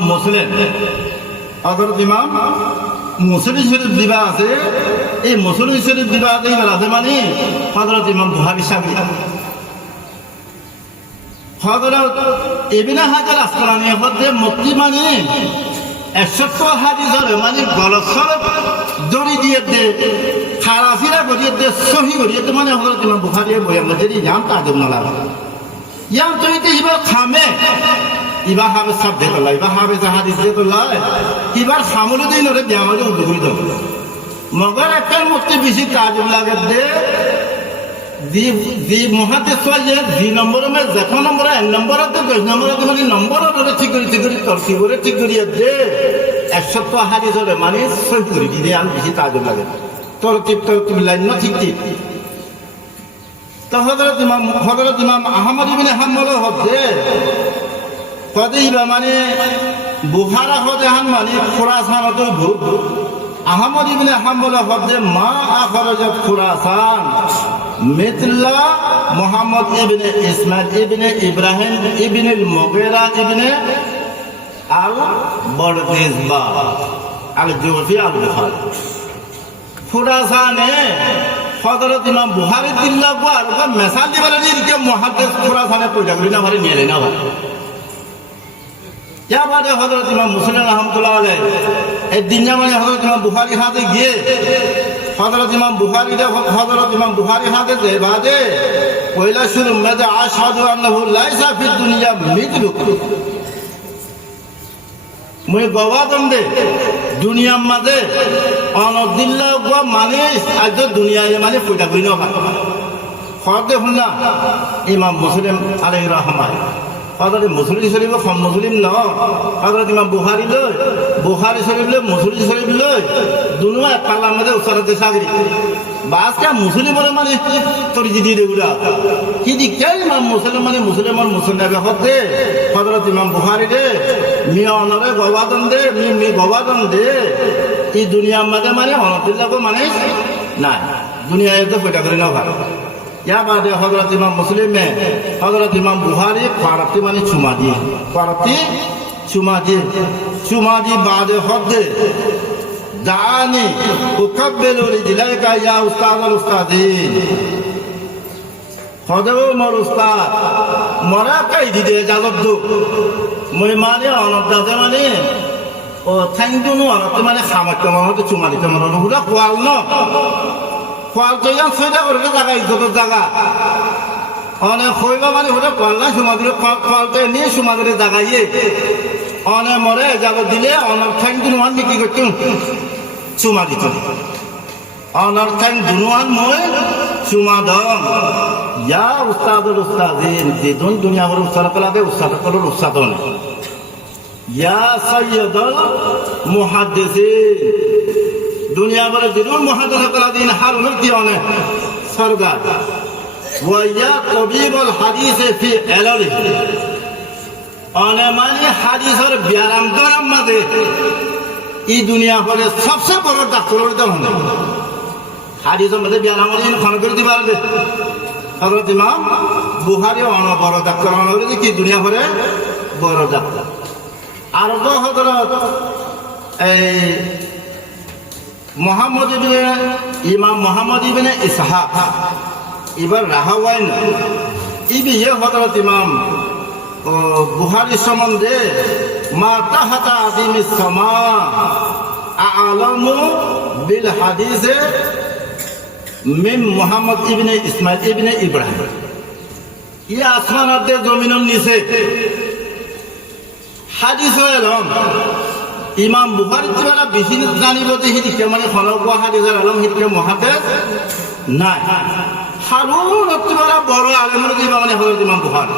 মুসলিম শরীফ দিবা আছে এই মুসলিম শরীফ দিবা আছে মানে হযরত ইমাম বুখারী শাগির্দ হযরত ইবনে হাজার আসকালানী হতে মুক্তি মানে 100 হাদিস ধরে মানে গলসর দড়ি দিয়ে দে খারাফিরা করিয়ে দে সহি করিয়ে দে মানে হযরত ইমাম বুখারী বই আমরা যদি জান তাজব না লাগা ইয়াম তইতে ইবা খামে ইবা হবে সব দেখো লাই ইবা হবে হাদিস দেখো লাই ইবার খামুলে দিন রে জামালে উদ্গুরি দাও মগর একটা মুক্তি বেশি তাজব লাগে দে দি মুহাদ্দিস যে 2 নম্বর মে যখন নম্বর 1 নম্বর তো 10 নম্বর তো মানে নম্বর ধরে ঠিক করে ঠিক করিয়ে দে 100 হাদিস ধরে মানে সহি করে দিলে আর বেশি তাজব লাগে তরতিব লাইন না ঠিক তো হযরত ইমাম আহমদ ইবনে হাম্বল হতে কদিবা মানে বুখারা হতে হান মানে খুরাসান তো ভূত আহমদ ইবনে হাম্বল হতে মা আখরাজাত খুরাসান মিথলা মুহাম্মদ ইবনে ইসমাইল ইবনে ইব্রাহিম ইবনে মুগীরা ইবনে আল বরদিজবা আল জুফি আল বুখারী খুরাসানে হযরত ইমাম বুখারী দিল্লাহু আর মেসাল দিবারে নিকে মুহাদ্দিস খুরাসানে পয়দা করি না ভারে নিয়ে না ভাই ইয়া বাদে হযরত ইমাম মুসলিম রাহমাতুল্লাহ আলাইহি এই দিন মানে হযরত ইমাম বুখারী হাতে গিয়ে হযরত ইমাম বুখারী হাতে যে বাদে পয়লা শুরু মেদা আশহাদু আন্নাহু লাইসা ফিদ দুনিয়া মিথলু মই গওয়াদম দে দুনিয়ার মাঝে অনদিল্লা গো মানে আজ দুনিয়ায় মানে পয়দা করি না খরদে শুনলা ইমাম মুসলিম আলাইহির রহমান হযরত মুসলিম শরীফ কম মুসলিম ন হযরত ইমাম বুখারী শরীফ লই মুসলিম শরীফ লই দুনো এক পাল্লার মধ্যে উচ্চারতে সাগরি বাসটা মুসলিমের মানে তরিজি দিয়ে দেগুলা কি দিকে ইমাম মুসলিম মানে মুসলিমের মুসলিমে হতে হযরত ইমাম বুখারী রে মিয়া অনরে গওয়াদন দে মি গওয়াদন দে এই দুনিয়ার মধ্যে মানে অনদিল্লা গো মানে না দুনিয়ায় তো পয়দা করে না ভাই ইয়া বাদে হযরত ইমাম মুসলিমে হযরত ইমাম বুখারী ফারাতি মানে চুমা দিয়ে ফারাতি চুমা দিয়ে বাদে হদে দানি উকাব্বিলু রিজলাইকা ইয়া উস্তাদুল উস্তাদিন হদেও মোর উস্তাদ মরা কাই দিদে জাগত দু মই মানে অনদাজে মানে ও থাইন্দুনো অনতে মানে সামর্থ্য মানে চুমা দিতে মানে হুদা কোয়াল ন কোয়াল তো ইয়ান ছয়টা করে জায়গা ইজ্জতের জায়গা অনে কইবা মানে হুদা কোয়াল না চুমা দিলে কোয়ালতে নিয়ে চুমা দিলে জায়গাইয়ে অনে মরে জাগত দিলে অনর থাইন্দুনো আন কি করতুম চুমা দিত অনর থাইন্দুনো আন মই চুমা দম ইয়া উস্তাদুল উস্তাদিন দিদুন দুনিয়া ভর উস্তাদ কলাবে উস্তাদ কলর উস্তাদন ইয়া সাইয়্যিদুল মুহাদ্দিসিন দুনিয়া ভর দিদুন মুহাদ্দিস কলাদিন হারুনুল দিওয়ানে সরদার ওয়া ইয়া তাবিবুল হাদিস ফি ইলালি মানে হাদিসের ব্যায়াম করার মধ্যে এই দুনিয়া ভরে সবচেয়ে বড় ডাক্তার দাম হাদিসের মধ্যে ব্যায়াম খান করে দিবা হযরত ইমাম বুখারী বড় ডাক্তার হলো কি দুনিয়া ভরে বড় ডাক্তার আর হযরত এই ইমাম মুহাম্মদ ইবনে ইসহাক এবার রাহাওয়াইন ইবিয়ে হযরত ইমাম বুখারী সম্বন্ধে মা তাহাতা আদিমিস সামা আ'লামু বিল হাদিসে মিম মুহাম্মদ ইবনে ইসমাইল ইবনে ইব্রাহিম ইয়া আসমান আর জমিনের নিচে হাদিস এলম ইমাম বুখারী দ্বারা বেশি জানিব যে হিদিকে মানে খনকুয়া হাদিসের এলম হিদিকে মুহাদ্দিস নাই হারুন দ্বারা বড় আলেমের দিবা মানে হযরত ইমাম বুখারী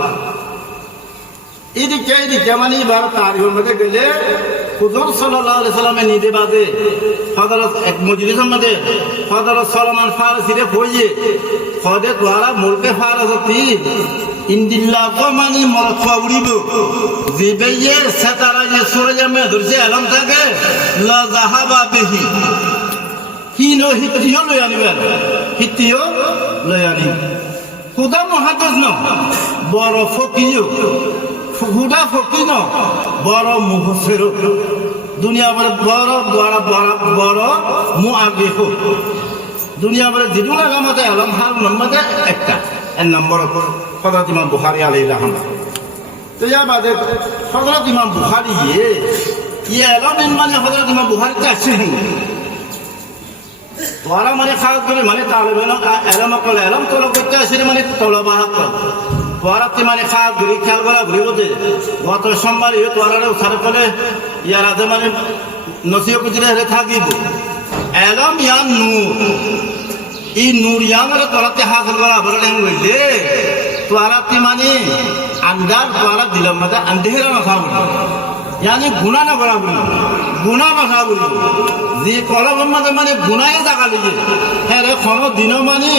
এদিকে মানে এবার তারিখের মধ্যে গেলে হুজুর সাল্লাল্লাহু আলাইহি সাল্লামে নিদে বাদে হযরত এক মজলিসের মধ্যে হযরত সালমান ফারসিরে হইয়ে খদে দ্বারা মুলকে ফারসতি ইন্দিল্লাহ কো মানে মরফা উড়িব জিবেয়ে সাতারা যে সূরজ মে দরজে আলম থাকে লা যাহাবা বিহি হিনো হিতিও লই আনিবে হিতিও লই আনি খুদা মুহাদ্দিস ন বড় ফকিহ হুদা ফকির বড় মুফসির দুনিয়া ভরে বড় মুআল্লিফ দুনিয়া ভরে দিদুল আলামতে আলম হারুন মধ্যে একটা এক নম্বর হযরত ইমাম বুখারী আলাইহির রহমান তো ইয়া বাদে হযরত ইমাম বুখারী ইয়ে আলম মানে হযরত ইমাম বুখারী তে আছে তোরা মানে খারাপ করে মানে তালেবে না আলম কল আলম তোরা করতে আসে মানে তলবা তোরাতে মানে খারাপ ঘুরি খেয়াল করা ঘুরি বলতে গত সোমবার তোরা সারে ফলে ইয়ার আধে মানে নসিও কুচিরে হেরে থাকিব এলম ইয়ান নূর এই নূর ইয়ামের তোরাতে হাসিল করা বলে হইলে তোরাতে মানে আন্দার তোরা দিলাম মানে আন্ধেরা না খাবো यानी गुना ना करा बोली गुना ना खा बोली जी कलम मत माने गुनाए जागा लीजिए है रे खनो दिनो मानी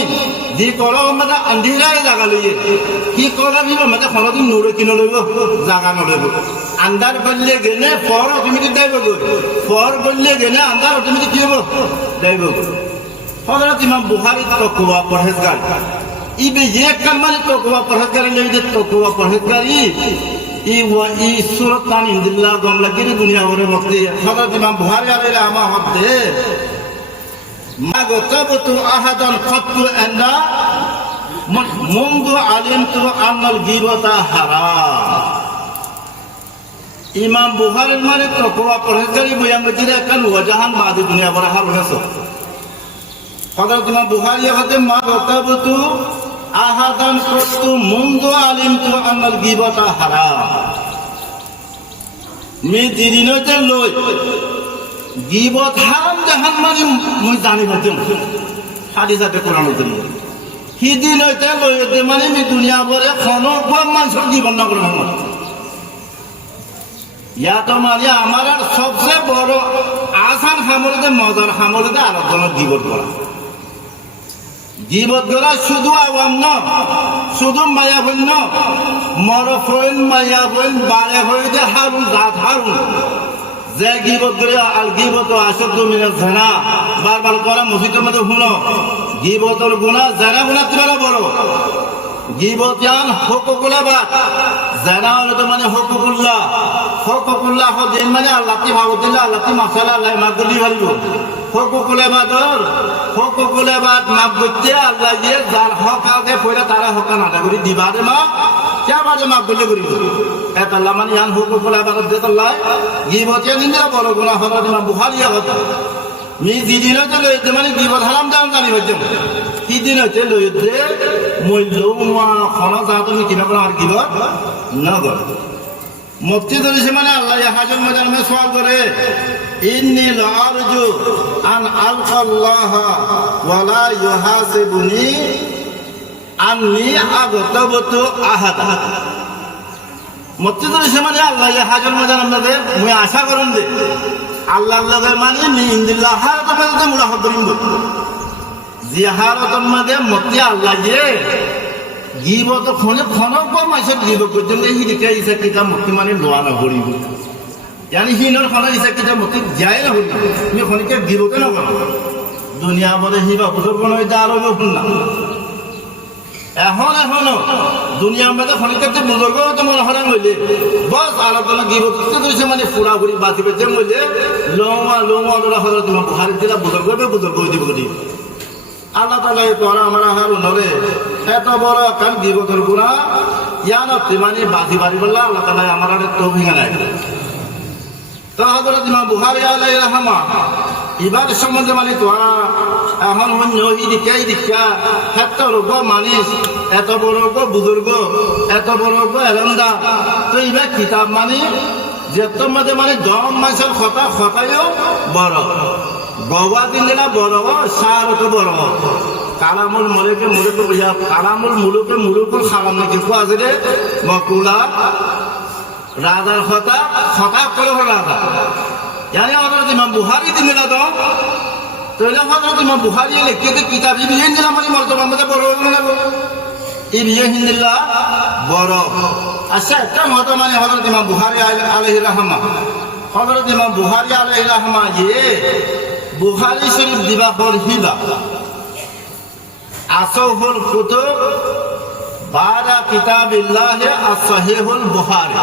जी कलम मत अंधेराए जागा लीजिए कि कलम ही मत खनो दिन नूरे किनो लेबो जागा न लेबो अंदर बल्ले गेने फर ऑटोमेटिक देबो फर बल्ले गेने अंदर ऑटोमेटिक किबो देबो हजरत इमाम बुखारी तकवा परहेजगार इबे ये कल माने तकवा परहेजगार लेबे तकवा परहेजगारी ई सूरत तान इंदिल्ला गमला की दुनिया भरे मक्ति हजरत इमाम बुखारी आले आमा हब्दे মা গতাবতু আহাদান কত্তু আন্না মুনযু আলিমতু আন্নাল গীবাতা হারাম। ইমাম বুখারীর মানে তকওয়া পরহেজগারি বয়ান মজিদে কান ওয়াজাহান মাদি দুনিয়া বড় হার হয়েছে। হযরত ইমাম বুখারী হতে মা গতাবতু আহাদান কত্তু মুনযু আলিমতু আন্নাল গীবাতা হারাম। মি দিনতে লই গীবত হারাম জাহান মানে মুই জানি হতে হাদিসে কোরআন দিন হিদিন হইতে লইতে মানে মি দুনিয়া ভরে কোনো মানুষের জীবন না করে ইয়া তো মানে আমার আর সবচেয়ে বড় আসান হামলতে মজার হামলতে আলোচনা গীবত করা। গীবত করা শুধু আওয়াম না, শুধু মায়া বইন না, মরফ হইন মায়া বইন বারে হইতে হারুন জাত হারুন যে গীবত করে আল গীবত আশদ্দু মিনাজ জিনা বারবার করা মসজিদের মধ্যে শুনো গীবতের গুনাহ জিনা গুনাহ থেকে বড়। গীবত জান হুকুকুল্লাহ জিনা হলো তো মানে হুকুকুল্লাহ হুকুকুল্লাহ দিন মানে আল্লাহ কি ভাবদিল্লাহ আল্লাহ কি মাশাআল্লাহ আল্লাহ মাগলি ভালিব হুকুকুল্লাহ বাদর হুকুকুল্লাহ বাদ মাপ করতে আল্লাহ যে যার হক আছে পয়লা তারা হক না আদা করি দিবা দে মা কে বাদে মাপ করলে করিব এত আল্লাহ মানে জান হুকুকুল্লাহ বাদ দে আল্লাহ গীবত নিন্দা বড় গুনাহ হলো ইমাম বুখারী কথা মি দিদিন হইতে লইতে মানে গীবত হারাম জানি হইতে দিন হইতে লইতে মূল্য খনা যাতে মি কিনা করে আর গীবত না করে মুফতি ধরেছে মানে আল্লাহ হাজার ময়দান মে সওয়াল করে ইন্নী লারজু আন আলকাল্লাহ ওয়া লা ইউহাসিবুনি আন্নী আগতাবতু আহাদা। মুফতি ধরেছে মানে আল্লাহ হাজার ময়দান আমাদের মুই আশা করেন দে আল্লাহর লগে মানে নি ইন্দিল্লাহ হারাতে মধ্যে মুলাহাত করিম জিহারতের মধ্যে মুফতি আল্লাহ যে গীবত খনে খনক মাইসত গীবত করতেন এই দিকে ইসা কিতা মুক্তি মানে লোয়া না করিব यानी হিনর খনা ইসা কিতা মুক্তি যায় না হল তুমি খনিকে গীবত না করো দুনিয়া বলে হিবা বুজুর্গ নয় দা আলো হল না এখনো দুনিয়া মধ্যে খনিকে বুজুর্গ তো মনে হরান হইলে বস আলোচনা গীবত করতে দিছে মানে পুরা পুরি বাতি পেতে হইলে লোমা ওরা হলো তোমার বুখারী দিলা বুজুর্গ দিব করি আল্লাহ তাআলা তোরা আমরা হার নরে এত বড় কাল গীবতের গুনাহ ইয়ানা তিমানি বাজি বাড়ি বললা আল্লাহ তাআলা আমারে তৌফিক নাই তো হযরত ইমাম বুখারী আলাইহির রাহমা ইবাদ সম্বন্ধে মানে তোরা এখন নহি দিকা এত রোগ মানিস এত বড় বুজুর্গ এত বড় এলন্দা তো ইবা কিতাব মানে যে তোমাদের মানে দম মাসের খতায়ও বড় গওয়া দিলে না বড় সার তো বড় কালামুল মলিকে মুলুকে বুঝা কালামুল মুলুকে খালাম নাকি কোয়া আছে রে মকুলা রাজার খতা করে রাজা यानी हजरत इमाम बुखारी दिने ना तो ये हजरत इमाम बुखारी लिखे थे किताब ये हिंदी ना हमारी मर्तबा में बड़ो ना ये हिंदीला बड़ो अच्छा क्या होता माने हजरत इमाम बुखारी अलैहि रहमा हजरत इमाम बुखारी अलैहि रहमा ये बुखारी शरीफ दिबा पर हिबा असहुल कुतुब बारा किताबिल्लाह as-सहीहुल बुखारी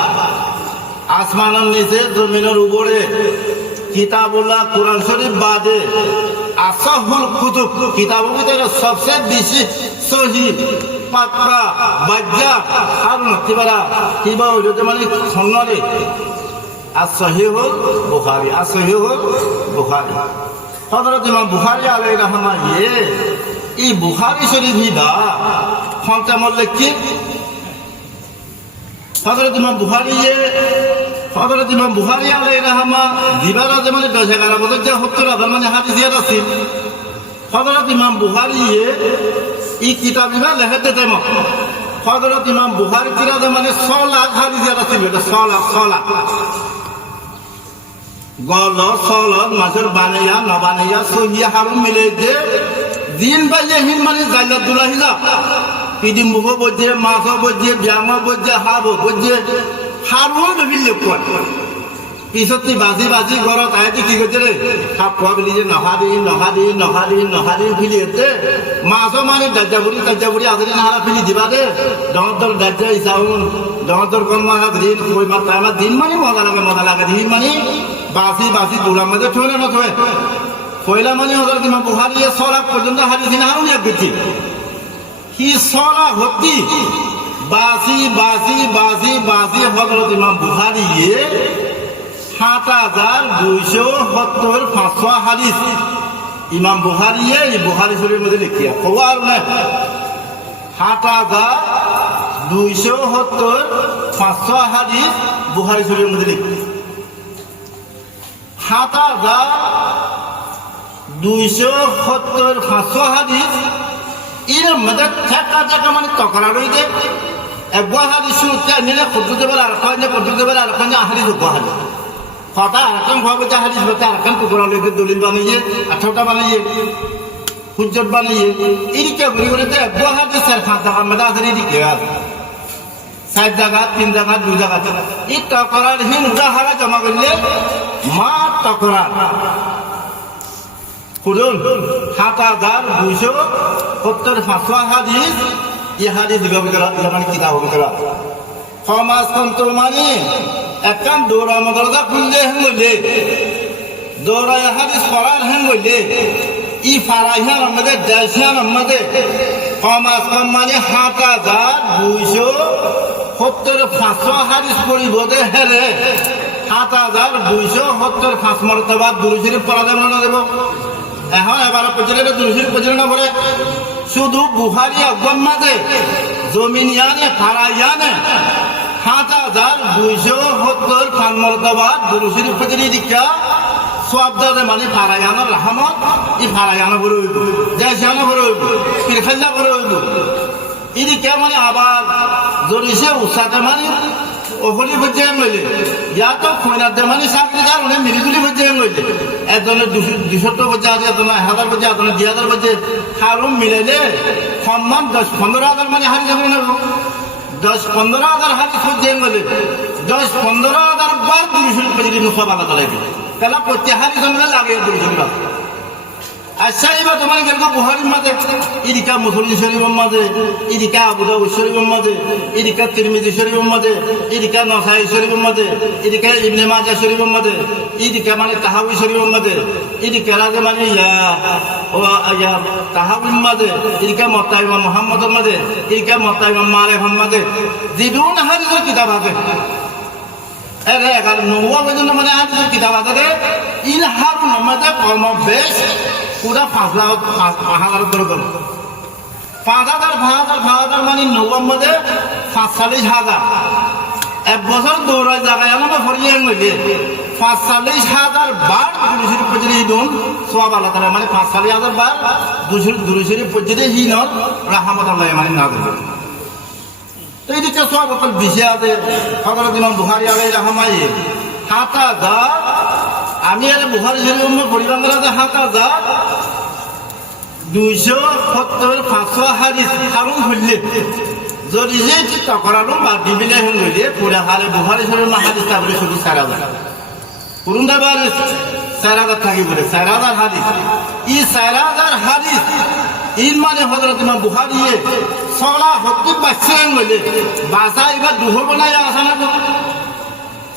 আসমানের নিচে জমিনের উপরে কিতাবুল্লাহ কোরআন শরীফ বাদে আসহুল কুতুব কিতাবের ভিতরে সবচেয়ে বেশি সহি পাক্কা বাজ্জা আর কিবা হইতে মানে খন্নরে as-সহিহুল বুখারী হযরত ইমাম বুখারী আলাইহির রাহমা এই বুখারী শরীফ হিদা খন্তে মল্লে কি হযরত ইমাম বুখারী আলাইহির রাহমা দিবারা যে মানে 10-11 বছর যে 70,000 মানে হাদিস ইয়াদ আছে হযরত ইমাম বুখারী এই কিতাবিবা লেখতে দেম হযরত ইমাম বুখারী কিরা মানে 100 লাখ হাদিস ইয়াদ আছে এটা 100 লাখ গল সলত মাসের বানাইয়া না বানাইয়া সহিয়া হারুম মিলে দে দিন বাজে হিন মানে জান্নাতুল্লাহ হিজা পিদিম মুখ বজে মাছ বজে ব্যায়াম বজে হাব বজে হারুন বিভিন্ন কোন পিছতে বাজি ঘরত আইতে কি করছে রে হাব কোয়া বলি যে নহা দিন ফিলি এতে মাছ মানে দাজ্জাবুরি আছে না হারা ফিলি দিবা দে দর দাজ্জা ইসাউন দর কোন মাছ দিন কই মাছ আমার দিন মানে মজা লাগে দিন মানে বাজি দুলার মধ্যে থই না থই পয়লা মানে হজরত ইমাম বুখারী সলাহ পর্যন্ত হাদিস না আরো এক ব্যক্তি কি সলাহ হতি বাসি বাসি বাসি বাসি হজরত ইমাম বুখারী ৭,২৭০ হাদিস ইমাম বুখারী এই বুখারী শরীফের মধ্যে লিখিয়া খবর না ৭,২৭০ হাদিস বুখারী শরীফের মধ্যে লিখিয়া ৭,২৭০ হাদিস এর মধ্যে থাকা থাকা মানে তকরা রইছে একবার হাদিস শুনতে নিলে খুঁজতে পারে আর কয়েক পর্যন্ত পারে আর কয়েক হাদিস হাদিস কথা আরকান ভাবে হাদিস বলতে আরকান টুকরা লইতে দলিল বানিয়ে 18টা বানিয়ে হুজ্জত বানিয়ে এদিকে ঘুরে ঘুরে একবার হাদিসের 5 জায়গার মধ্যে আছে এদিকে আছে 4 জায়গা 3 জায়গা 2 জায়গা এই তকরার উদাহরণ জমা করলে মা তকরা খুলুন ৭,২৭০ হাদিস এই হাদিস মানে কিতাব করা সমাজ তন্ত্র মানে একখান দৌড়া মদরজা খুললে হেন গইলে দৌড়ায় হাদিস পড়ার হেন গইলে ই ফারাইহান আমাদের দেশান আমাদের সমাজ কম মানে ৭,২৭০ হাদিস পড়িব দে হেরে ৭,২৭০ মর্তবা দুরূদ শরীফ পড়া যাবে না দেব এখন এবার পর্যন্ত দুরূদ শরীফ পর্যন্ত না পড়ে শুধু বুখারী অগম মাঝে জমিনিয়ানে ফারাইয়ানে ৭,২৭০ মর্তবা দুরূদ শরীফ পর্যন্ত দীক্ষা সবদারে মানে ফারাইয়ানের রহমত ই ফারাইয়ানো করে হইব দেশানো করে হইব পিরখাল্লা করে হইব এদিকে মানে আবার জড়িছে উৎসাতে মানে ওখলি পর্যায়ে নইলে ইয়া তো খৈনাতে মানে চাকরি কারণে মিলিগুলি পর্যায়ে নইলে একজনের ২০০ পর্যায়ে আছে একজনের ১,০০০ পর্যায়ে একজনের ২,০০০ পর্যায়ে কারণ মিলাইলে সম্মান ১০-১৫,০০০ মানে হারি যাবে না ১০-১৫,০০০ হারি পর্যায়ে নইলে ১০-১৫,০০০ বার ২০০ পর্যায়ে সব আলাদা লাগে তাহলে প্রত্যেক হারি জন্য লাগে ২০০ আচ্ছা এবার তোমার গেল বুখারীর মাঝে এদিকা মুসলিম শরীফের মাঝে এদিকা আবু দাউদ শরীফের মাঝে এদিকা তিরমিজি শরীফের মাঝে এদিকা নাসাই শরীফের মাঝে এদিকা ইবনে মাজাহ শরীফের মাঝে এদিকা মানে তাহাউই শরীফের মাঝে এদিকা রাজে মানে তাহাউইর মাঝে এদিকা মুত্তা ইমাম মুহাম্মদের মাঝে এদিকা মুত্তা ইমাম মালিকের মাঝে জিদুন হাদিসের কিতাব আছে এর এগার নওয়া পর্যন্ত মানে হাদিসের কিতাব আছে ইন হারুন মাঝে কর্ম বেশ পুরা ৫,০০০ করে গেল ৫,০০০ মানে নবম মধ্যে ৪৫,০০০ এক বছর দৌড়ায় জায়গায় আমার ফরিয়ে গেলে ৪৫,০০০ বার দুরূদ শরীফ পর্যন্ত হিদুন সওয়াব আল্লাহ তাআলা মানে ৪৫,০০০ বার দুরূদ শরীফ পর্যন্ত হিনর রাহমাত আল্লাহ মানে না দেবে তো এদিকে সওয়াব কত বেশি আছে হযরত ইমাম বুখারী আলাইহি রাহমায়ে ৭,০০০ আমি আর বুখারী শরীফ পরিবার আছে ৭,২৭০ হাদিস কারণ হইলে যদি যে তকরানো বা দিবিলে হইলে পুরা হারে বুখারী শরীফ হাদিস তারপরে শুধু ৪,০০০ পুরুন্দা বার ৪,০০০ থাকি বলে ৪,০০০ হাদিস এই ৪,০০০ হাদিস ইন মানে হযরত ইমাম বুখারী সলা হতে বাচ্চান হইলে বাসা এবার দুহ বানায় আসা না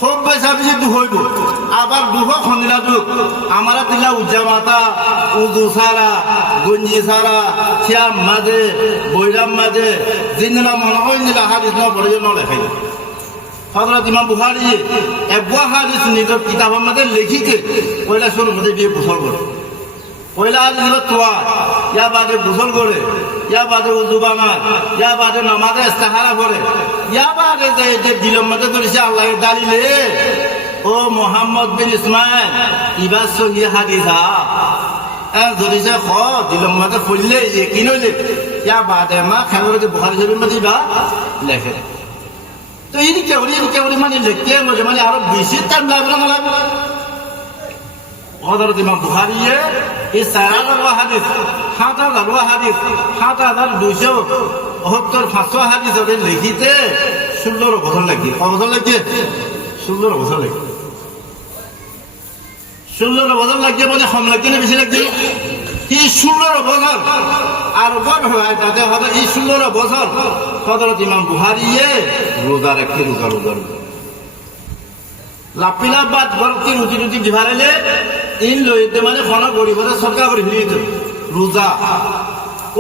খুব বেশা বেশি দুঃখ হইব আবার দুঃখ খন্দিলা দুঃখ আমার দিলা উজ্জামাতা উদু সারা গঞ্জি সারা শ্যাম মাঝে বৈরাম মাঝে জিন্দা মনে হয় নিলা হাদিস ন পড়ে ন লেখাই হযরত ইমাম বুখারী একবার হাদিস নিজের কিতাবের মধ্যে লিখিতে পয়লা শুরু মধ্যে দিয়ে গোসল করে পয়লা হাদিস হলো তোয়া ইয়া বাদে গোসল করে ইয়া বাদে উযু বানায় ইয়া বাদে নামাজে ইস্তিখারা করে ইয়া বাদে যে দিলের মধ্যে ধরেছে আল্লাহর দালিলে ও মুহাম্মদ বিন ইসমাইল ইবা সহি হাদিসা ধরেছে খ দিলের মধ্যে পড়লে কি নইলে ইয়া বাদে মা খেলে যে বুখারী শরীফের মধ্যে বা লেখে তো এদিকে মানে লিখতে মানে আরো বেশি টাইম লাগবে না লাগবে হযরত ইমাম বুখারী এই ৪,০০০ হাদিস ৭,০০০ হাদিস ৭,২৭০ হাদিস ওদের লিখিতে ১৬ বছর লাগছে কত বছর লাগছে ১৬ বছর লাগছে ১৬ বছর লাগছে মানে কম লাগছে না বেশি লাগছে এই ১৬ বছর আর বড় হয় তাতে হয়তো এই ১৬ বছর হযরত ইমাম বুখারী রোজা রাখতে রোজা লাপিলা বাদ গরতি রুটি রুটি দিবারে ইন লইতে মানে কোন গরিবের সরকার করে নিত রোজা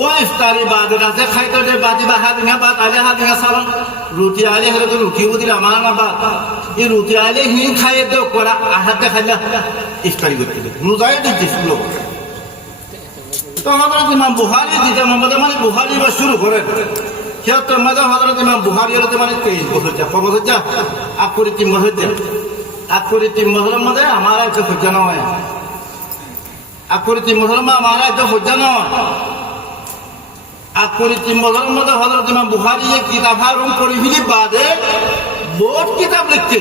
ও ইফতারি বাদের আছে খাইতে দে বাদি বা হাদিনা বা তালে হাদিনা সালাম রুটি আইলে হলে তো রুটি বুদিলে আমার না বা এই রুটি আইলে হিন খাইয়ে দে করা আহাতে খাইলে ইফতারি করতে দে রোজাই দিতে শুরু তো হযরত ইমাম বুখারী দিতে মানে বুখারী বা শুরু করেন তো মজা হযরত ইমাম বুখারী হতে মানে 23 বছর যা কত বছর যা আকরি 3 বছর যা আকরি 3 বছরের মধ্যে আমার একটা হজ্জা নয় আকরি 3 বছরের মধ্যে আমার একটা হজ্জা নয় আকরি 3 বছরের মধ্যে হযরত ইমাম বুখারী এক কিতাব হারুন করে ফিলি বাদে বহুত কিতাব লিখতে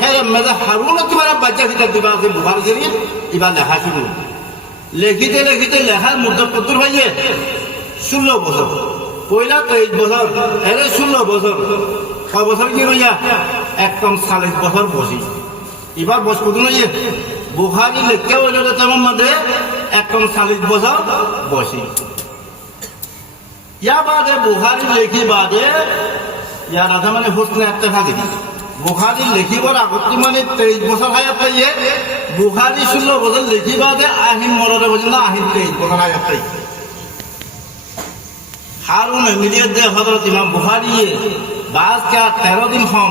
হ্যাঁ মজা হারুন তোমার বাচ্চা কিতাব দিবা আছে বুখারী শরীফ এবার লেখা শুরু লিখিতে লিখিতে লেখার মধ্যে কত হইয়ে 16 বছর পয়লা 23 বছর এর 16 বছর কয় বছর কি হইয়া একদম 40 বছর বসি এবার বস কত হইয়ে বুখারী লিখতে হইলো তেমন মধ্যে একদম 40 বছর বসি ইয়া বাদে বুখারী লিখি বাদে ইয়া রাজা মানে হোসনে ইত্তেফাকি বুখারী লিখিবার আগত মানে 23 বছর হায়াত পাইয়ে বুখারী 16 বছর লিখি বাদে আহিম মরদে বলেন না আহিম 23 বছর হায়াত পাই हारून मिलियत दे हजरत इमाम बुखारी बाज क्या 13 दिन खम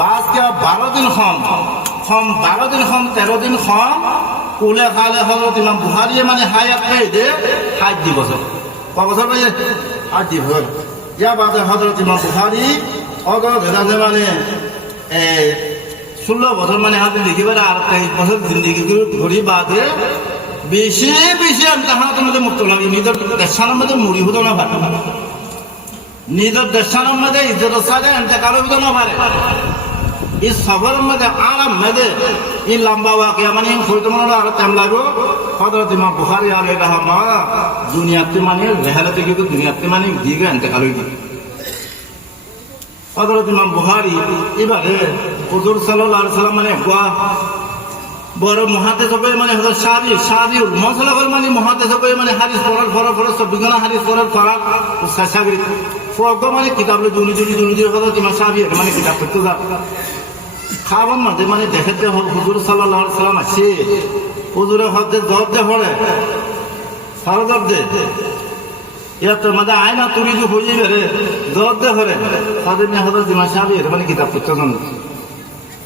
बाज क्या 12 दिन खम 12 दिन खम 13 दिन खम कुले खाले हजरत इमाम बुखारी माने हायात पे दे 8 बছর কয় বছর ভাই 8 বছর या बाद हजरत इमाम बुखारी অগর ভেদাতে মানে 16 বছর মানে হাতে লিখিবার আর 23 বছর জিন্দেগি ঘড়ি বাদে বেশি বেশি আমি তাহার মধ্যে মুক্ত লাগে নিজের দেশানোর মধ্যে মুড়ি হতো না পারে নিজের দেশানোর মধ্যে ইজ্জত সাথে এতেকাল হতো না পারে এই সবরের মধ্যে আরাম মধ্যে এই লম্বা ওয়াকিয়া মানে হইতো মনে আর টাইম লাগো হযরত ইমাম বুখারী আলাইহি রাহমাহ দুনিয়াতে মানে রেহালাতে কিন্তু দুনিয়াতে মানে দিগে এতেকাল হইতো হযরত ইমাম বুখারী এবারে হুজুর সাল্লাল্লাহু আলাইহি সাল্লাম মানে বড় মহাদেশ হবে মানে হলো শাহরিউল মশলা করে মানে মহাদেশ হবে মানে হাদিস পড়ার সব বিজ্ঞান হাদিস পড়ার সাসাগরি ফগ মানে কিতাব জুনি হলো তোমার শাহরি মানে কিতাব পড়তে যা খাবার মধ্যে মানে দেখতে হুজুর সাল্লাল্লাহু আলাইহি সাল্লাম আছে হুজুরের হদে জবাব দে পড়ে সারা জবাব দে ইয়া তো মধ্যে আয়না তুলি যে হয়ে যাবে জবাব দে পড়ে তাদের নিয়ে হযরত ইমাম শাহরি মানে কিতাব পড়তে জানেন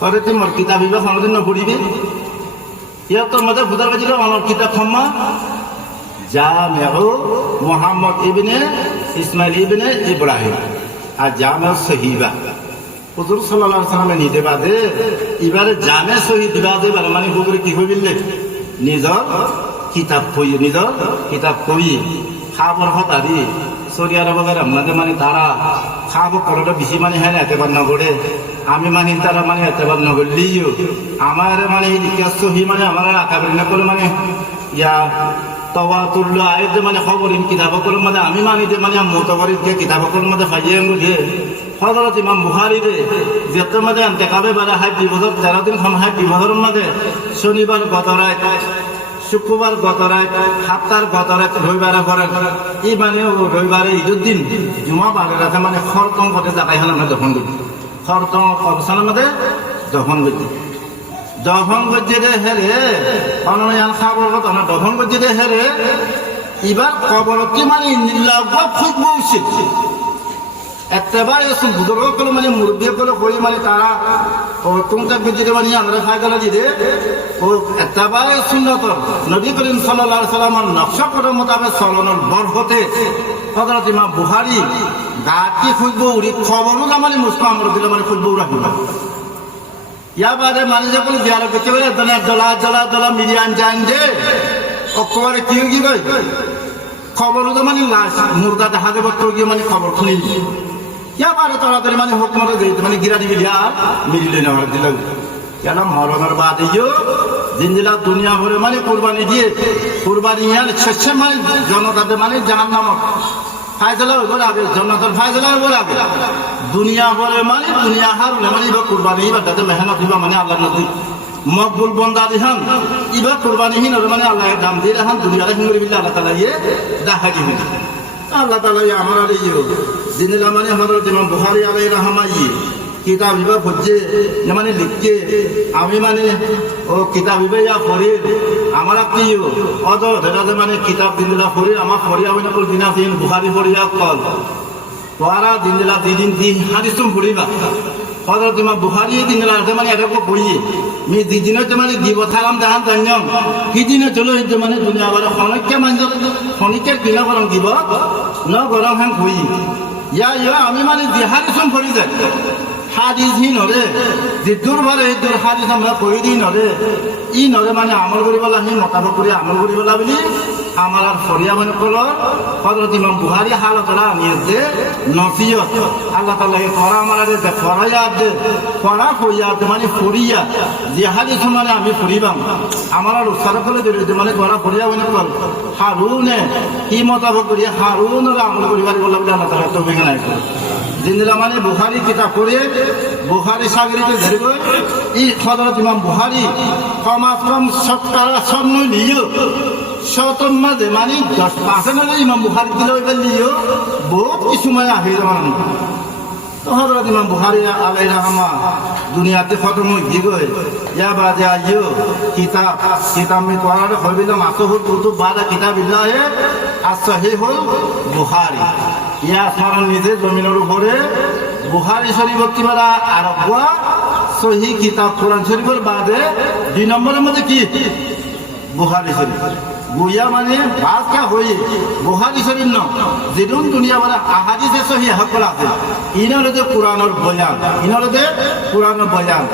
পরে তোমার কিতাব বিভাগ আমাদের না পড়িবে ইয়াতো মধ্যে খুদার কাছে আমার কিতাব খম্মা জামিউ মুহাম্মদ ইবনে ইসমাইল ইবনে ইব্রাহিম আর জামিউ সহিবা হুজুর সাল্লাল্লাহু আলাইহি সাল্লামে নিতে বাদে এবারে জামিউ সহিহ দিবাদে মানে হুজুর কি হইবিলে নিজর কিতাব কই খাবার হতারি সরিয়ার বগার আমাদের মানে তারা খাবো করোটা বেশি মানে হ্যাঁ এতবার না করে আমি মানে তারা মানে এতবার না করলিও আমার মানে সহি মানে আমার আকাবের না করে মানে ইয়া তওয়া তুল্য আয়ের মানে খবর কিতাব করে মানে আমি মানি যে মানে মোতাবরিক যে কিতাব করে মধ্যে ফাইয়ে যে হযরত ইমাম বুখারী রে যেতে মধ্যে এতেকালে বেলা 8 বছর 13 দিন 8 বছরের মধ্যে শনিবার গত রাত শুক্রবার গত রাত সাতটার গত রাত রবিবারে করেন এই মানে রবিবারে ঈদের দিন জুমা বারের রাতে মানে খরতম করতে জায়গায় হলে আমরা দফন করি খরতম অবস্থানের মধ্যে দফন করছি রে হেরে অনলাইন খাবার কথা না দফন করছি রে হেরে এবার কবরটি মানে খুব উচিত একেবারে বুজুর্গ গুলো মানে মুরব্বী গুলো কই মানে তারা কোনটা বুঝিতে মানে আমরা খাই গেল দিদি ও একেবারে সুন্নত নবী করিম সাল্লাল্লাহু আলাইহি সাল্লামের নকশা করার মোতাবেক চলনের বরকতে হযরত ইমাম বুখারী গাতি খুঁজব উড়ি খবরও মানে মুসলিম আমরা দিলে মানে খুঁজব রাখিব ইয়া বাদে মানে যখন জিয়ারত করতে পারে দলা মিডিয়ান জান দে অক্টোবরে কি কই খবরও তো মানে লাশ মুর্দা দেখা দেব তো গিয়ে মানে খবর শুনি ইয়া বারে তাড়াতাড়ি মানে হুকুমতে দিতে মানে গিরা দিবি দিয়া মিলিলে না দিল কেন মরণের বাদ জিন্দিলা দুনিয়া ভরে মানে কুরবানি দিয়ে কুরবানি ইয়ার শেষে মানে জনতাতে মানে জাহান্নাম ফায়সালা হইব আগে জান্নাতের ফায়সালা হইব আগে দুনিয়া ভরে মানে দুনিয়া হারলে মানে এবার কুরবানি এবার তাতে মেহনত দিবা মানে আল্লাহ নবী মকবুল বন্দা দিহান এবার কুরবানিহীন মানে আল্লাহর দাম দিয়ে রাখান দুনিয়ারে হিঙ্গরি বিল্লাহ আল্লাহ তাআলা দেখা দিবেন আল্লাহ তাআলা আমার আলী জিনিলা মানে হযরত ইমাম বুখারী আলাইহির রাহমাহ কিতাব ইবা পড়ছে মানে লিখছে আমি মানে ও কিতাব ইবা ইয়া পড়ি আমার কি অত ধরে মানে কিতাব দিন দিলা পড়ি আমার পড়িয়া হইনা কল দিনা দিন বুখারি পড়িয়া কল তোরা দিন দিলা দিন দিন হাদিসুম পড়িবা হযরত ইমাম বুখারী দিন দিলা মানে এটা কো পড়ি মি দিদিন মানে দিব থালাম দান দান্যম কি দিন চলো মানে দুনিয়া বড় খনকে মানজ খনিকে দিনা গরম দিব ন গরম হান কই ইয়া আমি মানে হাদিসুম পড়ি যায় হাদিস হি নরে যে দুর্বল এই দুর হাদিস আমরা কই দিই নরে ই নরে মানে আমল করিবলা হি মোতাবক করে আমল করিবলা বলি আমার আর ফরিয়া মানে কল হযরত ইমাম বুখারী হালতরা নিয়ে নসিহত আল্লাহ তাআলা এই ফরা আমার যে ফরায়া দে ফরা হইয়া মানে ফরিয়া যে হাদিস মানে আমি ফরিবাম আমার আর উসার করে যে মানে ফরা ফরিয়া মানে কল হারুনে কি মোতাবক করে হারুনের আমল করিবার বলা বলে আল্লাহ তাআলা তৌফিক নাই করে জিন্দলা মানে বুখারী কিতাব পড়ে বুখারী সাগরিতে ধরিব এই হযরত ইমাম বুখারী কমাস কম 70 স্বর্ণ নিও শতম মাঝে মানে 10% ইমাম বুখারী দিলে ওইবার নিও বহুত কিছু মানে আহে যামান তো হযরত ইমাম বুখারী আলাইহি রাহমা দুনিয়াতে খতম হই গই ইয়া বাদে আইও কিতাব মে তোরা হইবিল মাসহুর কুতুব বাদা কিতাবিল্লাহ as-সহিহুল বুখারী ইয়া স্মরণ নিজে জমিনের উপরে বুখারী শরীফ কিবারা আরবা সহি কিতাব কোরআন শরীফের বাদে 2 নম্বরের মধ্যে কি বুখারী শরীফ গুয়া মানে বাসকা হই বুখারী শরীফ ন যেদুন দুনিয়া বড় আহাদিসে সহি হকল আছে ইনরতে কোরআনের বয়ান ইনরতে কোরআনের বয়ান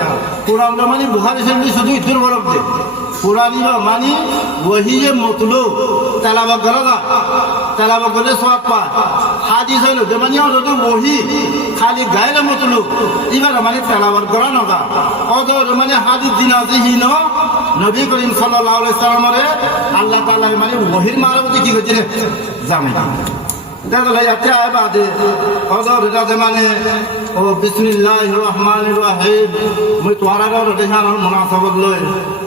কোরআন মানে বুখারী শরীফ শুধু ইতুর বরক দে কোরআন মানে ওহিয়ে মতলুব তেলাওয়াত করলে সওয়াব পায় হাদিস হইলো যে মানে ওটা ওহি খালি গায়লে মতলুব ইবার মানে তেলাওয়াত করা নগা অদর মানে হাদিস দিন আছে হিন নবী করিম সাল্লাল্লাহু আলাইহি সাল্লামের আল্লাহ তাআলা মানে ওহির মারফতে কি হচ্ছে জামাই দেখো আচ্ছা বাদে অদর এটা মানে ও বিসমিল্লাহির রহমানির রহিম মই তোরার দেখানোর মুনাসাবাত লই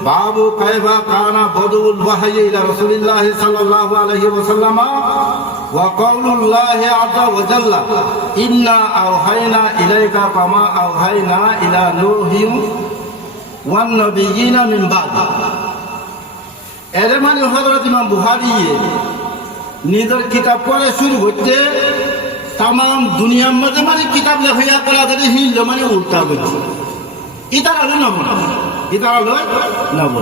বাবু কাইফা কানা বদউল ওয়াহয়ি ইলা রাসূলিল্লাহ সাল্লাল্লাহু আলাইহি ওয়াসাল্লাম ওয়া কাউলুল্লাহি আযজা ওয়া জাল্লা ইন্না আওহাইনা ইলাইকা কামা আওহাইনা ইলা নূহিন ওয়ান নাবিয়িনা মিন বাদ এর মানে হযরত ইমাম বুখারী নিজের কিতাব পড়ে শুরু করতে তাম দুনিয়ার মধ্যে মানে কিতাব লেখাইয়া করা যাতে হিল মানে উল্টা করছে ইতারা লয় নব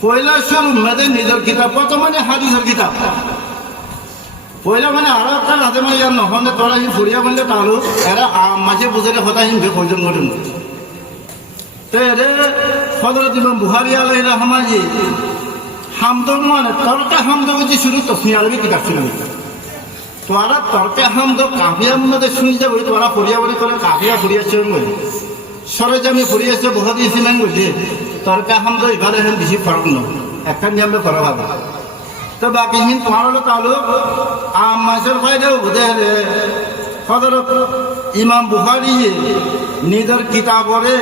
পয়লা শুরু মধ্যে নিজের কিতাব কত মানে হাদিসের কিতাব পয়লা মানে আরো একটা হাতে মানে ইয়ার নহলে তোরা হি ফুরিয়া বললে তাহলে এরা মাঝে বুঝালে হতা হিম প্রয়োজন করেন তো এরে হযরত ইমাম বুখারী আলাইহির রাহমাজি হামদ মানে তরকা হামদ হচ্ছে শুরু তসমি আরবি কিতাব ছিল তোরা তরকা হামদ কাফিয়া মধ্যে শুনি যাবো তোরা ফরিয়া বলি করে কাফিয়া ফরিয়াছে সরে জামি ফরিয়াছে বহুত দিয়েছিলেন বুঝলি তরকা হামদ এবারে হেন বেশি ফরক নয় একটা নিয়মে করা ভাবে তো বাকি হিন তোমার হলো তাহলে মাসের ফায়দাও বুঝে হযরত ইমাম বুখারী নিজের কিতাবরে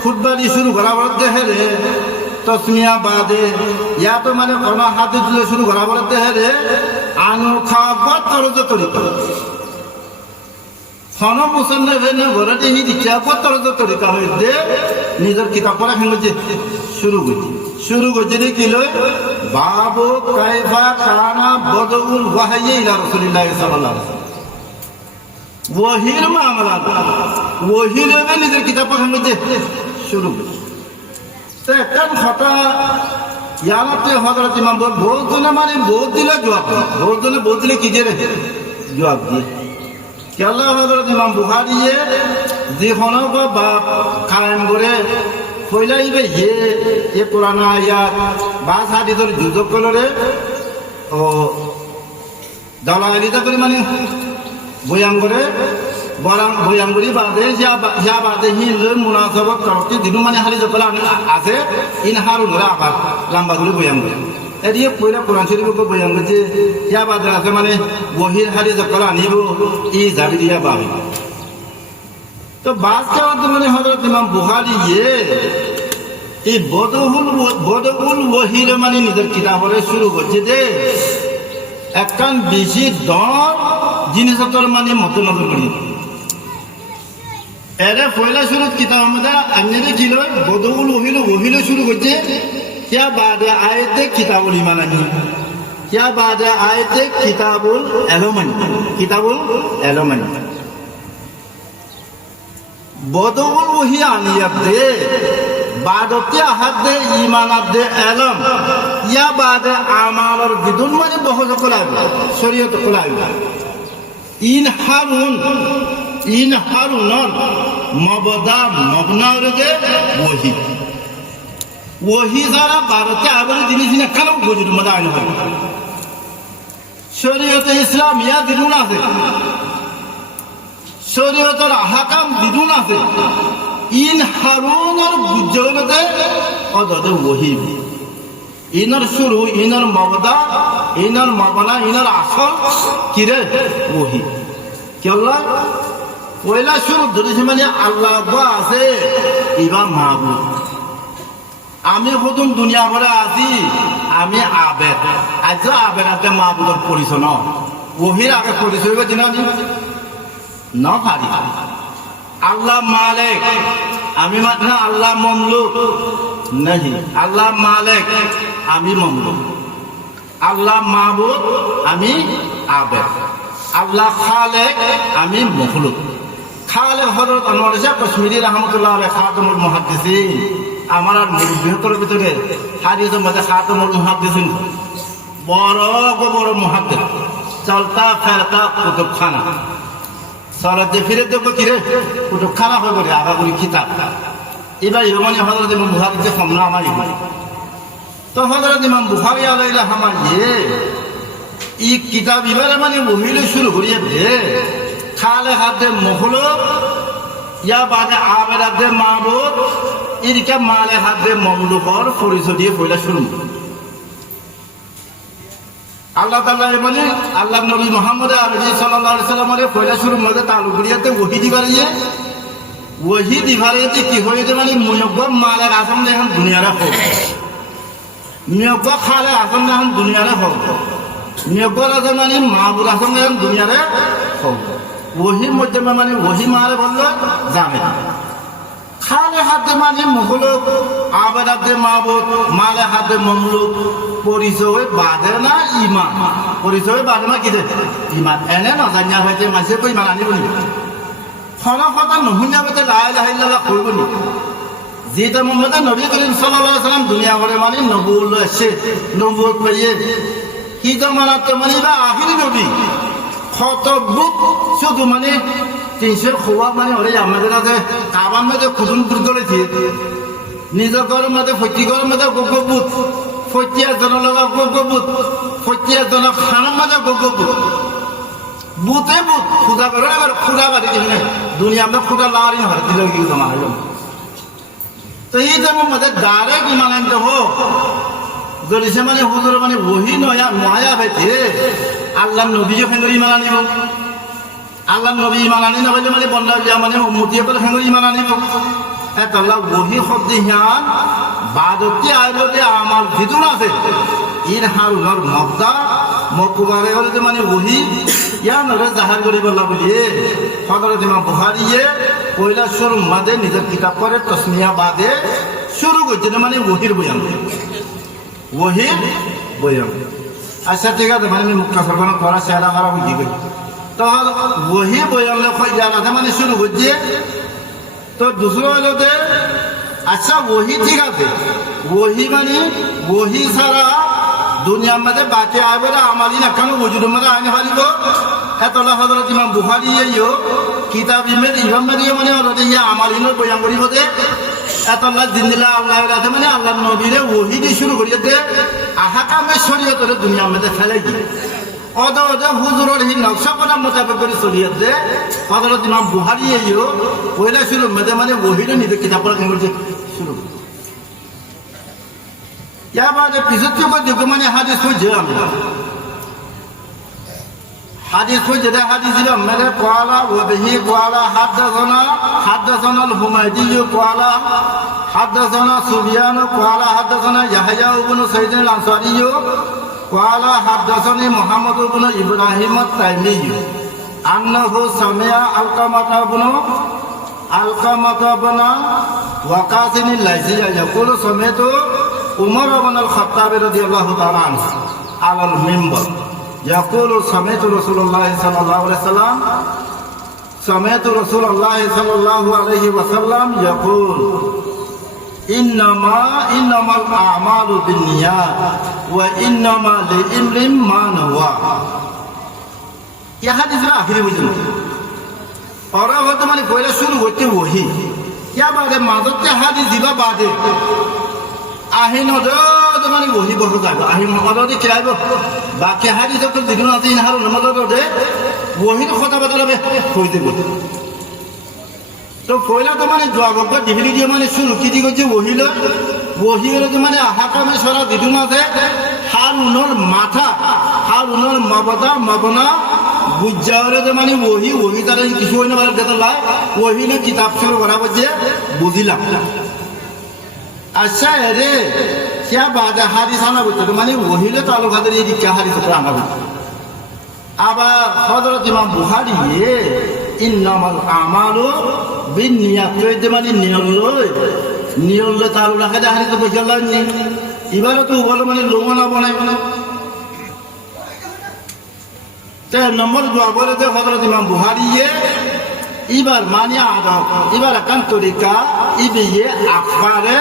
খুতবাদি শুরু করা বলতে হেরে তসমিয়া বাদে ইয়া তো মানে কোন হাদিস শুরু করা বলতে হেরে আনোখা বতরজ তরিকা হন মুসন্নফ নে ঘরতে হি দিছা বতরজ তরিকা হইতে নিজের কিতাব পড়া হইছে শুরু করতে কি লয় বাবু কাইফা কানা বদউল ওয়াহয়ি ইলা রাসূলিল্লাহ সাল্লাল্লাহু আলাইহি ওয়াসাল্লাম ওহির মামলা ওহির নিজের কিতাব পড়া হইছে শুরু তো একটা কথা ইয়াতে হযরত ইমাম বলতনে মানে বহুত দিলে জবাব বহুত দিলে কি দিয়ে জবাব দিয়ে কেলা হযরত ইমাম বুখারী যে হনক বাপ কায়েম করে কইলাইবে এ কোরআন আয়াত বা হাদিসের যুজক কলরে ও দালালিতা করে মানে বয়ান করে বয়ান করি বাদে যা বাদে হিল মুনাসাবাত করতে দিনু মানে হালি যকল আছে ইন হারুন আবার লম্বা করে বয়ান করে এদিকে পয়লা কোরআন শরীফকে বয়ান করছে যা বাদে আছে মানে ওহির হালি যকল আনিব ই যাবি দিয়া বাবি তো বাস যাওয়ার মানে হযরত ইমাম বুখারী এই বদউল ওহির মানে নিজের কিতাবরে শুরু করছে যে একখান বেশি দর জিনিস মানে মত নজর করি এরে পয়লা শুরু কিতাব মধ্যে আন্যরে কি লয় বদউল ওহিল শুরু করছে क्या बाद आयत किताबुल ईमान क्या बाद आयत किताबुल एलोमन बदउल वही आनियत दे बादते आहद दे ईमानत दे एलम या बाद आमाल और बिदुन माने बहुत कोलाइबा शरीयत कोलाइबा इन हारुन मबदा मबना रे वही सारा भारत आगे जिनिस कल बुझुन मजा आने शरीयत इस्लामिया दिदुन আছে শরীয়তের আহকাম দিদুন আছে ইন হারুনের বুঝতে অদতে ওহি ইনার শুরু ইনার মবদা ইনার মাবনা ইনার আসল কিরে ওহি কি আল্লাহ পয়লা শুরু ধরেছে মানে আল্লাহ আছে ইবা মাহবুব আমি প্রথম দুনিয়া ভরে আছি আমি আবেদ আজ আবেদ আতে মাহবুবের পরিচয় ন ওহির আগে পরিচয় দিনা ন পারি আল্লাহ মালিক আমি মাত্র আল্লাহ মামলুক नहीं আল্লাহ মালিক আমি মামলুক আল্লাহ মাহবুব আমি আবেদ আল্লাহ খালেক আমি মখলুক খালেক হযরত আনোয়ার শাহ কাশ্মীরি রাহমাতুল্লাহ আলাইহি খাতামুল মুহাদ্দিসিন আমার আর বৃহত্তর ভিতরে হাদিসের মধ্যে খাতামুল মুহাদ্দিসিন বড় মুহাদ্দিস চলতা ফেরতা কুতুবখানা সালাতে ফিরে দেখো কি রে কুতুবখানা হয়ে গেল আগাগুলি কিতাব এবার ইমাম হযরত ইমাম বুখারীতে সামনে আমার তো হযরত ইমাম বুখারী আলাইহি রহমান ই কিতাব এবারে মানে ওহিলে শুরু করিয়ে দে খালে হাতে মখলুক ইয়া বাদে আবেদাতে মাহবুব ইরকা মালে হাতে মামলুকর পরিচয় দিয়ে পয়লা শুরু আল্লাহ তাআলা মানে আল্লাহ নবী মুহাম্মদ আরবি সাল্লাল্লাহু আলাইহি সাল্লামের পয়লা শুরু মধ্যে তালুক করিয়াতে ওহি দিবারিয়ে কি হইতে মানে মুয়ব্বা মালে আজম দেখেন দুনিয়ারে হোক মুয়ব্বা খালে আজম দেখেন দুনিয়ারে হোক মুয়ব্বা আছে মানে মাহবুব আজম দেখেন দুনিয়ারে হোক ওহির মধ্যে মানে ওহি মালে বললো জানে খালে হাতে মানে মখলুক আবেদাতে মাহবুব মালে হাতে মামলুক পরিচয় বাদে না ইমান পরিচয় বাদে না কি দে ইমান এনে নজানিয়া হইতে মাসে কই ইমান আনিব নি ফলা কথা নহুনিয়া বেতে লা ইলাহা ইল্লাল্লাহ কইব নি যেটা মুহাম্মদ নবী করিম সাল্লাল্লাহু আলাইহি সাল্লাম দুনিয়া করে মানে নবুল এসে নবুয়ত পাইয়ে কি জামানাতে মানে বা আখিরি নবী খতবুক শুধু মানে 300 খোয়া মানে ওরে আমাদের কাছে কাবার মধ্যে খুদুন করেছে নিজের ঘরের মধ্যে ফটিগরের মধ্যে গগবুত ফটিয়া জন লগা গগবুত ফটিয়া জন খানার মধ্যে গগবুত বুতে বুত খুদা করে আর খুদা বাড়ি দিনে দুনিয়া মে খুদা লারি হয় দিলে কি জমা হলো তো এই যেমন মধ্যে ডাইরেক্ট ইমানন্ত হো গরিসে মানে হুজুর মানে ওহি নয়া হইতে আল্লাহ নবী যখন ইমান আনিব আল্লাহ নবী ইমান আনি না বলে মানে বন্ধা মানে উম্মতি করে সঙ্গে ইমান আনিব এত আল্লাহ ওহি শব্দ হিয়ান বাদতি আইলে আমার ভিতর আছে ইন হারুনর মবদা মকুবারে হলে মানে ওহি ইয়া নরে জাহার করে বলা বলিয়ে হযরত ইমাম বুখারীয়ে পয়লা শুরু মাঝে নিজের কিতাব করে তসমিয়া বাদে শুরু করছে মানে ওহির বয়ান আচ্ছা ঠিক আছে মানে মুক্তা সরবরাহ করা চেহারা করা বুঝি গই তো ওহি বয়ান লেখা জানা মানে শুরু করছে তো দুসরো হলো যে আচ্ছা ওহি ঠিক আছে ওহি মানে ওহি ছাড়া দুনিয়ার মধ্যে বাকি আইবে আমালি না কেন ওজুর মধ্যে আইনে পারিব এতলা হযরত ইমাম বুখারী ইয়ো কিতাব ইমাম মানে হযরত ইয়া আমালিনের বয়ান করিব যে এতলা জিন্দিলা আল্লাহ রাতে মানে আল্লাহ নবীরে ওহি দিয়ে শুরু করিতে আহকামে শরীয়তের দুনিয়ার মধ্যে ফেলে দিয়ে অদ হুজুরের হি নকশা করা মোতাবেক করে চলিয়েছে হযরত ইমাম বুখারী ইয়ো পয়লা শুরু মধ্যে মানে ওহিরে নিজে কিতাব পড়া করতে শুরু या बाद पिछले को देखो मैंने हादिस को जे আমরা हादिस को जे हादिस दिला मेरे قالا وبه قالا حدثنا الحميدي قالا حدثنا سفيان قالا حدثنا يحيى بن سعيد الانصاري قالا حدثني محمد بن ابراهيم التيمي انه سمع علقمة بن علقمة بن وقاص الليثي يقول سمعت عمر بن الخطاب رضي الله تعالى عنه على المنبر يقول سمعت رسول الله صلى الله عليه وسلم سمعت رسول الله صلى الله عليه وسلم يقول إنما الأعمال بالنيات وإنما لامرئ ما نوى यह हदीस में आखिरी बुझलो और अब तो माने पहले शुरू होते वही क्या बात है मादत के हदीस दिवा बादे आहे न तो माने वही बहुत जाएगा आहे मादत के क्या है बाकी हदीस तो दिखना आते हैं हर नमक दे वही तो खोता बदला में कोई दे बोल तो पहला तो माने जवाब का डिग्री दिया माने शुरू की दी को वही लो तो माने आहाका में सारा दिखना थे हार उनर माथा हार उनर मबना बुझावरे तो माने वही तरह किसी ने बारे देता ला वही ने किताब शुरू करा बच्चे बुझिला अच्छा है रे क्या बात है हारी साना बच्चे तो माने वही ले तालु खातर ये क्या हारी सत्र आना बच्चे अब हज़रत इमाम बुखारी ये इन्नमल आमालु बिन्नियात तो ये माने नियल्लो तालु लगा जा हारी तो बच्चा नहीं इबार तो बोलो माने लोगों ना बनाए नंबर जवाब दे हज़रत इमाम बुखारी ये इबार मानिया आदम इबार अकान तरीका इबे ये अखबारे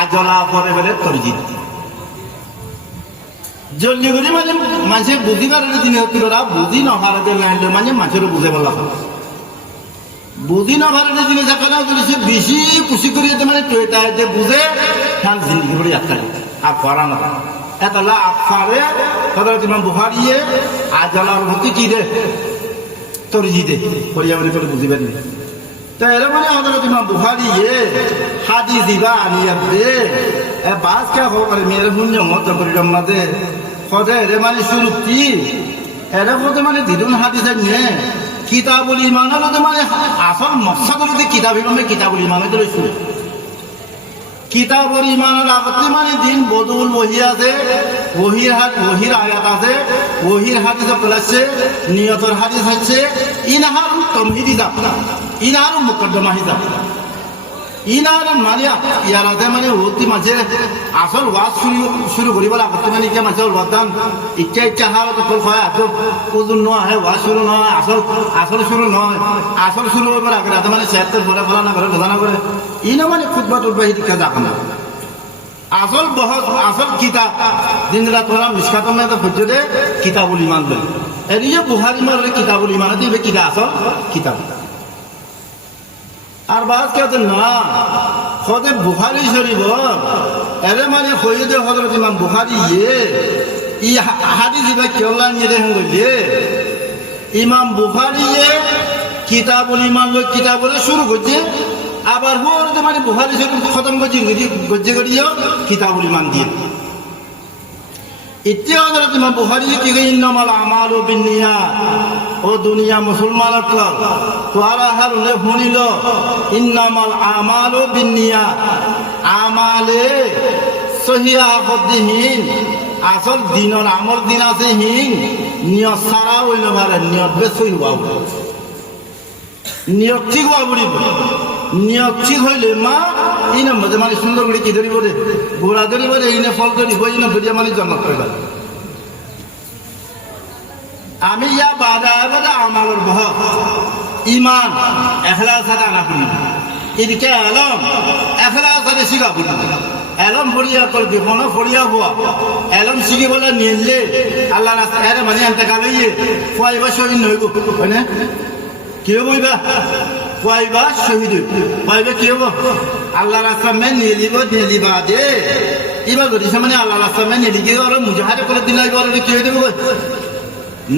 आजला परे बेले तरजीह जल्दी करी माने मानसे बुद्धि बारे दिन होती बरा बुद्धि ना हारे दे लाइन माने मानसे रो बुझे बोला बुद्धि ना हारे दिन जाकना तो से बिशी खुशी करी तो माने टोयटा है जे बुझे ठान जिंदगी बड़ी अच्छा अखबारा ना एतला अखबारे हज़रत इमाम बुखारी ये आजला होती की दे तरजीह दे परिया बने पर बुझे बने तो एरा माने हज़रत इमाम बुखारी ये हादीस दिवा आनिया दे ए बात क्या हो करे मेरे मुन्ने मत करी रम्मा दे खुदा एरे माने शुरू की एरा खुदा माने दिदुन हादीस ने किताबुल ईमान लो माने असल मकसद लो किताबुल ईमान तो शुरू किताबुल ईमान लागते माने दिन बदुल वही আছে वहीर आयात আছে वहीर हादीस प्लस नियतर हादीस আছে इनहार तमहीदी जा इनहार मुकद्दमा हिसाब इनार मानिया यार आते माने होती मजे आसल वास शुरू करी वाला करते माने क्या मजे वादान इक्के हाल तो कल खाया तो उधर ना है वास शुरू ना है आसल शुरू ना है आसल शुरू हो पर अगर आते माने सेहत बोला बोला ना करे लगाना करे इन्हें माने खुद बात उठ बही दिक्कत आकर आसल बहुत आसल किताब दिन रात वाला मिशकातों में तो बच्चे दे किताबुल ईमान दे ये बुखारी में किताबुल ईमान है ये किताब आसल किताब আর বাস কেতে না খোদে বুখারী শরীফ এরে মানে খোদে হযরত ইমাম বুখারী ই হাদিস ইবা কেলা নিয়ে হঙ্গলে ইমাম বুখারী কিতাবুল ঈমান লো কিতাবলে শুরু করছে আবার হযরত মানে বুখারী শরীফ খতম করছে গজ্জে করিও কিতাবুল ঈমান দিয়ে इतने हज़रत इमाम बुखारी की गई इन्नमल आमालु बिन्नियात ओ दुनिया मुसलमान का तुम्हारा हर उन्हें होनी लो इन्नमल आमालु बिन्नियात आमाले सही आखदिहीन आसल दिन और आमल दिन आसे हीन नियत सारा होइल बारे नियत बे सही हुआ नियत ठीक हुआ बुरी नियत ठीक হইলে মা ইনা মধ্যে মানে সুন্দর করে কি ধরিব রে গোড়া ধরিব রে ইনা ফল ধরিব ইনা ধরিয়া মানে জন্ম করবা আমি ইয়া বাদা আমালের বহ ঈমান ইখলাস আনা করি এদিকে আলম ইখলাস আরে শিখা করি আলম ফড়িয়া করবি মনে ফড়িয়া হওয়া আলম শিখি বলে নিলে আল্লাহ রাস্তায় আরে মানে ইন্তেকাল হইয়ে ফাইবা শহীদ হইব মানে কি হইবা ফাইবা শহীদ ফাইবা কি হবো আল্লাহ রাস্তা মে নিলিবা দে এবার যদি সামনে আল্লাহ রাস্তা মে নিলিগে আর মুজাহিদ করে দিলাই আর কি হইতে হবে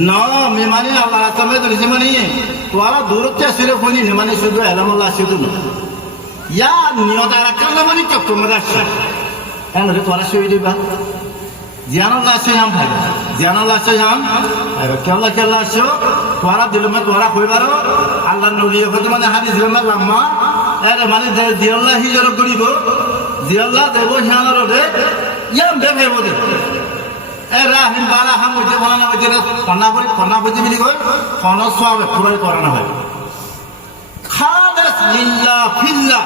না মে মানে আল্লাহ রাস্তা মে যদি সামনে তোরা দূরতে আসলে ফোনি নে মানে শুধু আলম আল্লাহ শুধু না ইয়া নিয়ত রাখলে মানে কত মজা আসে এনে তোরা শহীদ হইবা জিয়ানুল্লাহ সাইয়াম ভাইবা জিয়ানুল্লাহ সাইয়াম ভাইবা কেল্লা আসো তোরা দিল মে তোরা কইবারো আল্লাহ নবী হতে মানে হাদিস লম্বা লম্বা এর মানে জিয়াল্লাহ হিজর করিব জিয়াল্লাহ দেব হিয়ানর দে ইয়াম দে ভাইব দে এ রাহিম বালা হাম হইতে বলা না হইতে কন্না বলি বিলি কই কোন সওয়াব পুরাই করা না হয় খাদের লিল্লাহ ফিল্লাহ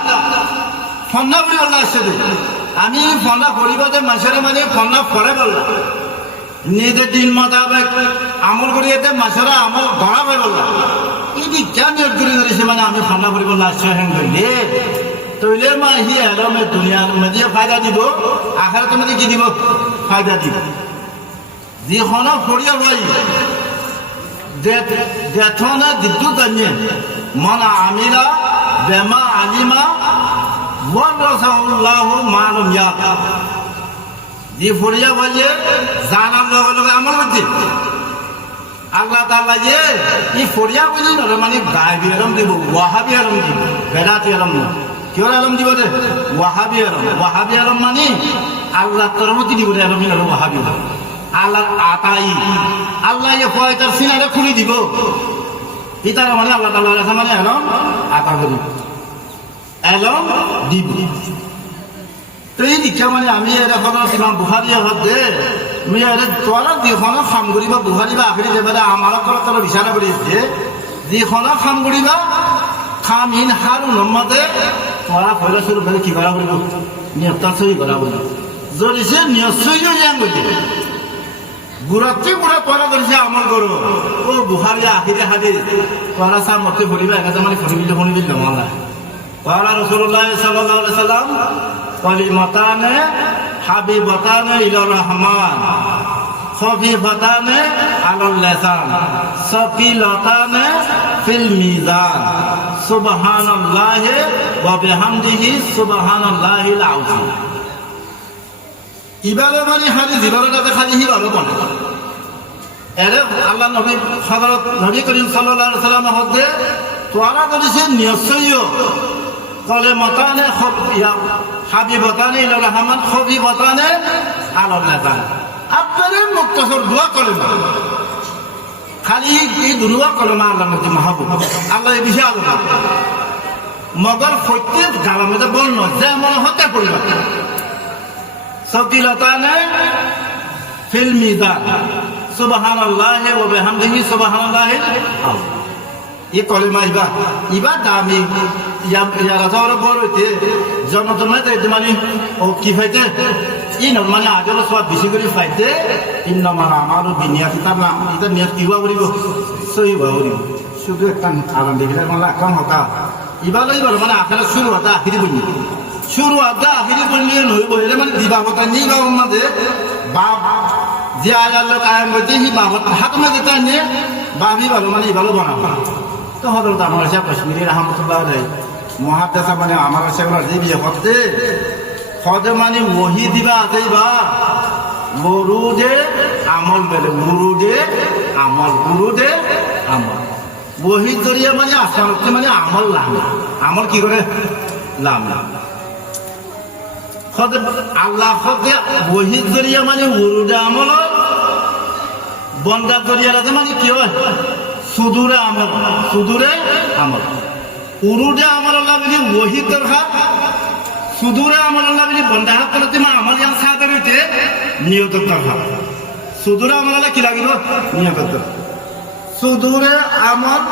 ফন্না করি বললা আসছে আমি ফন্না করিব যে মানুষের মানে ফন্না ফরে বললা নিজের দিন মোতাবেক আমল করি এতে মানুষেরা আমল ধরা পাই বললা এই কেন করে ধরেছে মানে আমি ফন্না করি বললা আসছে হ্যাং করিলে তৈলের মা হি এলমে দুনিয়ার মধ্যে ফায়দা দিব আখেরাতের মধ্যে কি দিব ফায়দা দিব যিখন ফরিয়া ভাই যেথনা দিদ্দু জানিয়ে মনা আমিলা বেমা আলিমা ওয়ারাসাহুল্লাহু মালুম ইয়া যে ফরিয়া ভাই জানার লগে লগে আমল করতে আল্লাহ তাআলা যে এই ফরিয়া বলি না মানে গায়বী আলম দিব ওয়াহাবী আলম দিব বেদাতি আলম না কিহর আলম দিব দে ওয়াহাবী আলম মানে আল্লাহ তরফতি দিব রে আলম আর ওয়াহাবী আল্লাহর আতাই আল্লাহ এ ফয়তার সিনারে খুলি দিব ইতার মানে আল্লাহ তাআলা রাখা মানে আলম আতা করি আলম দিব তো এই দীক্ষা মানে আমি এর হযরত ইমাম বুখারী হতে আমি এর তোরা দিখন কাম করিবা বুখারী বা আখরি যেবারে আমার তর বিচারা করিছে দিখন কাম করিবা খাম ইন হারুন উম্মতে তোরা ফয়লা শুরু করে কি করা বলবো নিয়তটা সই করা বলবো যদি সে নিয়ত সই হয়ে যান বলতে বুড়াতে বুড়া তোরা করেছে আমল করো ও বুখারী আখিরে হাদিস তোরা সা মতে বলিবা একা মানে ফরিবিল না ওয়ালা রাসূলুল্লাহ সাল্লাল্লাহু আলাইহি সাল্লাম কালিমাতানে হাবিবাতানে ইলার রহমান খফিফাতানে আলাল লিসান সাকিলাতানে ফিল মিজান সুবহানাল্লাহি ওয়া বিহামদিহি সুবহানাল্লাহিল আযীম ইবারে মানে হাদিস ইবারটাতে খালি হিবারে বলে এরে আল্লাহ নবী হযরত নবী করিম সাল্লাল্লাহু আলাইহি সাল্লাম হতে তোরা করেছে নিশ্চয় কালিমাতানে হাবিবাতানে ইলার রহমান খফিফাতানে আলাল লিসান আপনারে মুক্তসর দোয়া করেন খালি এই দুয়া কলমা আল্লাহ নবী মাহবুব আল্লাহ এই বিষয়ে আলোচনা মগর প্রত্যেক গালার মধ্যে বলল যেমন হতে পড়িবা সাকিলাতানে ফিল মিজান সুবহানাল্লাহি ওয়া বিহামদিহি সুবহানাল্লাহিল আযীম এই কলমা ইবা দামি ইয়ারা যাওয়ার বড় হইতে জনজনমাতে মানে ও কি হইতে ই মানে আগের সব বেশি করে পাইতে ইন্নামাল আমালু বিনিয়াত তার নাম এটা নিয়ত কি হওয়া বলিব সহি হওয়া বলিব শুধু একটা আরাম দেখিলে মানে কাম হতা ইবালই বলো মানে আখেরা শুরু হতা আখিরি বলি শুরু হতা আখিরি বললে নইব এলে মানে দিবা হতা নি বাবার মাঝে বাপ যে আল্লাহ কায়েম করতে হি বাবা হাত মাঝে তা নিয়ে বাবি ভালো মানে ইবালো বানাবো তো হযরত আমার সাহেব কাশ্মীরি রাহমাতুল্লাহ আলাইহি মুহাদ্দিস মানে আমার সাহেব দিবি হতে হদে মানে ওহি দিবা আতেইবা মুরুদে আমল বেলে মুরুদে আমল ওহি জরিয়া মানে আসলে মানে আমল লাম আমল কি করে লাম হদে আল্লাহ হদে ওহি জরিয়া মানে মুরুদে আমল বন্দা জরিয়া মানে কি হয় সুদূরে আমল উরুদে আমল আল্লাহ বলি ওহি দরকার সুদূরে আমল আল্লাহ বলি বন্দা হাত করতে মা আমল ইয়ান সাদর হইতে নিয়ত দরকার সুদূরে আমল আল্লাহ কি লাগিব নিয়ত দরকার সুদূরে আমল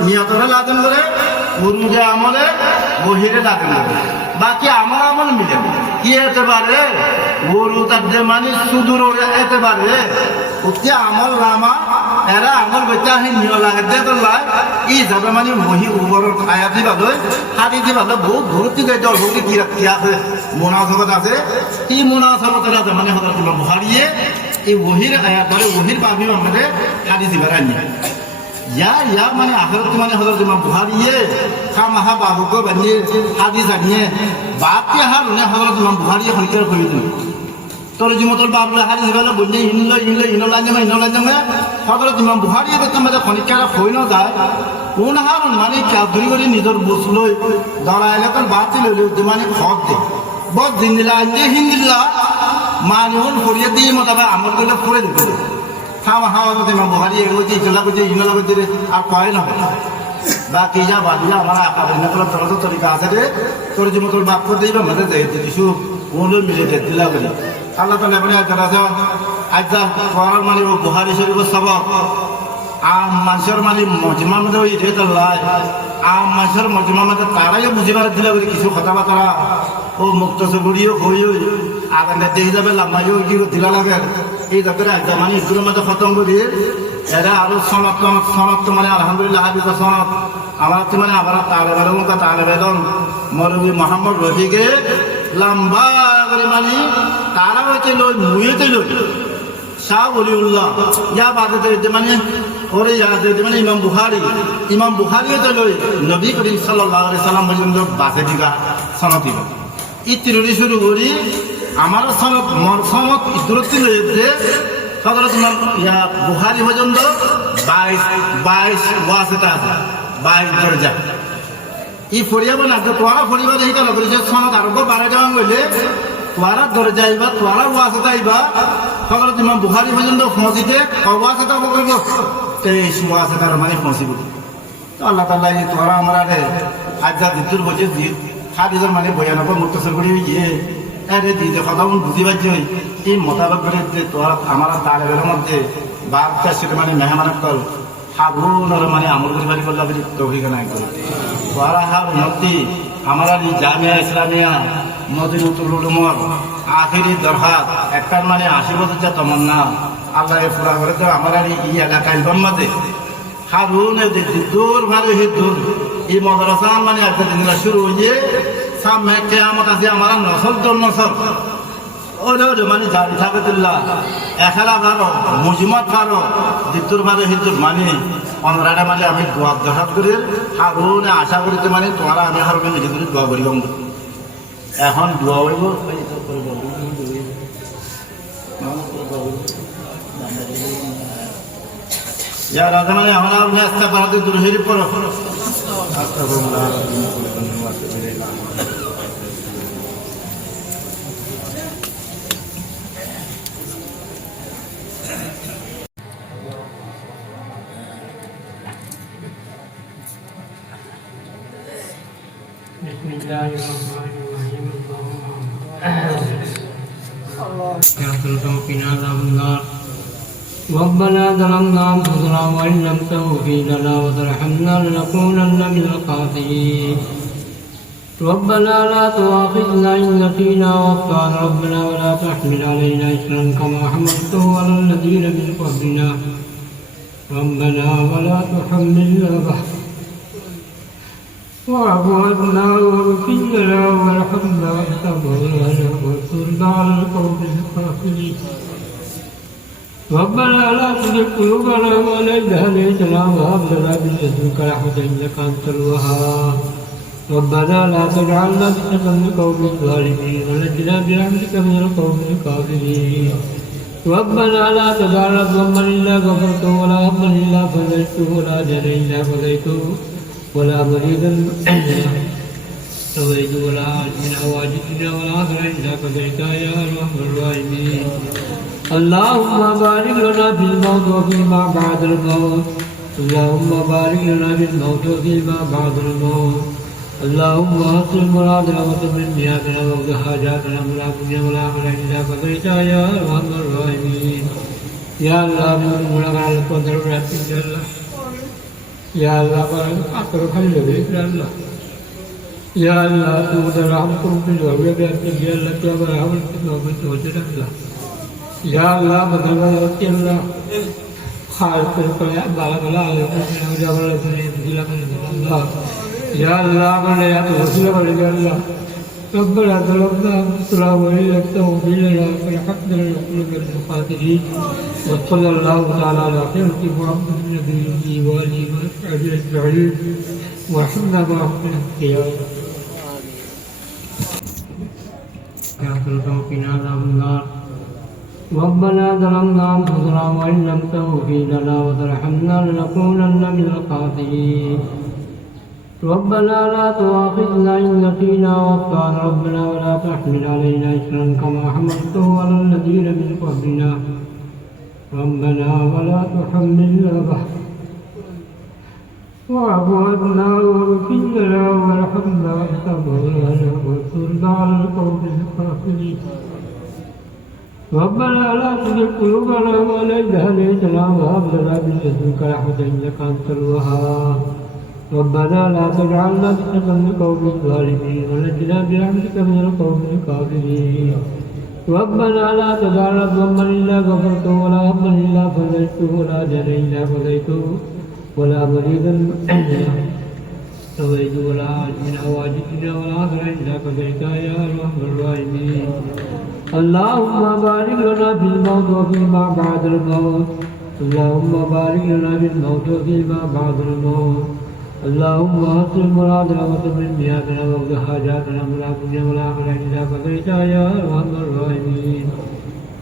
নিয়তরে লাগান করে উরুদে আমলে ওহিরে লাগান করে বাকি আমল মিলে কি হতে পারে উরুদে মানে সুদূর হতে পারে উঠতে আমল নামা এরা আমল বেচা সেই নিয় লাগে দেয় ই যাবে মানে মহি ওপৰত আয়াত দিবা লৈ হাতি দিবা লৈ বহুত গুৰুত্ব দিয়ে দলভুক্তি কি আছে মোনাজগত আছে এই মোনাজগতের আছে মানে হযরত ইমাম বুখারীয়ে এই ওহির আয়াত মানে ওহির পাবি মানে হাতি দিবা রানি ইয়া মানে আখেরাত মানে হযরত ইমাম বুখারীয়ে খামাহা বাবুকো বানি হাতি জানিয়ে বাপকে হারনে হযরত ইমাম বুখারীয়ে হইতে কইতো তোর জিমতল বাবলে হারি দিবালে বন্ধে ইনলাইনে হযরত ইমাম বুখারী বেতন মাঝে খনিকারা হই না যায় কোন হার মানে চাদরি করে নিজের বসলই দড়া এলাকার বাতি লইলে মানে খত দে বদ দিনলা আনতে হিন্দিল্লা মানে হল ফরিয়ে দিয়ে মতাবে আমল করলে পড়ে দিবে খাওয়া হযরত ইমাম বুখারী এগুলো যে ইনলা করতে আর কয় না বাকি যা বাদিয়া আমার আকাবের করার তরিকা আছে রে তোর জিমতল বাপ করে দিবা মাঝে যাই কিছু ওগুলো মিলে দিলা বলে আল্লাহ তাআলা বলে আজা কোরআন মানে বুখারী শরীফ সবক মানুষের মানে মজমা মধ্যে ওই রেত আল্লাহ আম মানুষের মজমা মাঝে তারাইও বুঝিবার দিলে বলে কিছু কথাবার্তা ও মুক্ত চুরিও হই আগানে দিয়ে যাবে লাম্বাইও কি দিলা লাগে এই দরকার একদম মানে ইগুলোর মধ্যে খতম করি এরা আরো সনত্ব মানে আলহামদুলিল্লাহ হাবিব সনত আমার মানে আবার তালেবেদন মরবি মোহাম্মদ রফিকে লম্বা করে মানে তারা হইতে লই মুয়েতে লই শাহ ওলিউল্লাহ ইয়া বাদে মানে ওরে ইয়াদে মানে ইমাম বুখারিও তো লই নবী করিম সাল্লাল্লাহু আলাইহি সাল্লাম পর্যন্ত বাসে দিগা সনত দিল ই তিরুরি শুরু করি আমার সনত মর সনত দূরত্ব লইতে সাধারণত ইয়া বুখারি পর্যন্ত 22 ওয়াসিতা আছে 22 দরজা ই ফরিয়াব না তো তোরা ফরিবার এই কাল করে যে সনত আরো বাড়াই দেওয়া হইলে তোরা দরজা আইবা তোরা ওয়াসিতা আইবা সাধারণত ইমাম বুখারি পর্যন্ত পৌঁছিতে ওয়াসিতা করব 23 ওয়াসিতার মানে পৌঁছিব তো আল্লাহ তাআলা এই তোরা আমরা হাজার দিতুর বজে দি হাদিসের মানে 92 মুক্তসর করি ইয়ে আরে দিতে কথা বুঝি পাচ্ছি এই মোতাবেক করে যে তোরা আমার তালেবের মধ্যে বাপটা সেটা মানে মেহমান কল হাবুর মানে আমল করি বাড়ি করলে তৌফিক নাই করে তোরা হাব নতি আমার এই জামিয়া ইসলামিয়া মদিনাতুল উলুমর আখিরি দরখাস্ত একটার মানে 80 বছর যা তমন্না আল্লাহকে পুরা করে তো আমার এই এলাকায় মধ্যে হারুন দূর ভালো দূর এই মাদ্রাসা মানে একটা দিন শুরু হয়ে সামনে কেয়ামত আছে আমার নসল ওরে মানে জারি থাকতিল্লাহ এখালা ভালো মুজিমত ভালো দিতুর ভালো হিন্দুর মানে অনরাটা মানে আমি দোয়া দরখাস্ত করি হারুন আশা করিতে মানে তোমরা আমি হারুন নিজে করে দোয়া করি এখন দোয়া হইব يا رحمن يا الله يا استغفر درهيري پر استغفر الله بسم الله الرحمن الرحيم يغفر ذنوبنا عذاب النار ربنا ظلمنا انفسنا وان لم تغفر لنا وترحمنا لنكونن من الخاسرين ربنا لا تؤاخذنا ان نسينا واخطانا ربنا ولا تحمل علينا اصرا كما حملته على الذين من قبلنا ربنا ولا تحملنا بعد واعف عنا واغفر لنا وارحمنا وانت مولانا وانصرنا على القوم الكافرين ربنا لا تزغ قلوبنا بعد إذ هديتنا وهب لنا من لدنك رحمة إنك أنت الوهاب ربنا لا تجعلنا فتنة للقوم الظالمين ونجنا برحمتك من القوم الكافرين ربنا لا تجعلنا ذنبا إلا غفرته ولا هما إلا فرجته ولا دينا إلا قضيته ولا مريضا سويت ولا من حوائجنا ولا آخر إلا قضيتها يا أرحم الراحمين اللهم بارك لنا في الموت وفيما بعد الموت اللهم بارك لنا في الموت وفيما بعد الموت اللهم اصل مرادنا وتمم نياتنا واقض حاجاتنا من الدنيا والآخرة إلا قضيتها يا أرحم الراحمين يا الله من ملك على القدر والرحمة يا الله يا الله بارك أكرم خليل يا الله يا الله تود رحمكم بالوعي بأنك يا الله يا برحمة الله الله يا الله بدل يا الله خالق الكل بارك الله عليكم يا الله يا الله من يا رسول الله ربنا ظلمنا انفسنا وان لم تغفر لنا وترحمنا لنكون من الخاسرين وصلى الله تعالى على خير محمد النبي واله وصحبه اجمعين ورحمنا معهم من القيامه يغفر ذنوبنا عذاب النار ربنا ظلمنا انفسنا وان لم تغفر لنا وترحمنا لنكونن من الخاسرين ربنا لا تؤاخذنا ان نسينا واخطانا ربنا ولا تحمل علينا اصرا كما حملته على الذين من قبلنا ربنا ولا تحملنا بعد واعف عنا واغفر لنا وارحمنا وانت مولانا وانصرنا على القوم الكافرين ربنا لا تزغ قلوبنا بعد إذ هديتنا وهب لنا من لدنك رحمة إنك أنت الوهاب ربنا لا تجعلنا فتنة للقوم الظالمين ونجنا برحمتك من القوم الكافرين ربنا لا تجعل ذنبا إلا غفرته ولا هما إلا فرجته ولا دينا إلا قضيته ولا مريضا سويت ولا عاج من حوائجنا ولا آخر إلا قضيتها يا أرحم الراحمين اللهم بارك لنا في الموت وفيما بعد الموت اللهم بارك لنا في الموت وفيما بعد الموت اللهم اصل مرادنا وتمم نياتنا واقض حاجاتنا ولا دنيا ولا آخرة إلا قضيتها يا أرحم الراحمين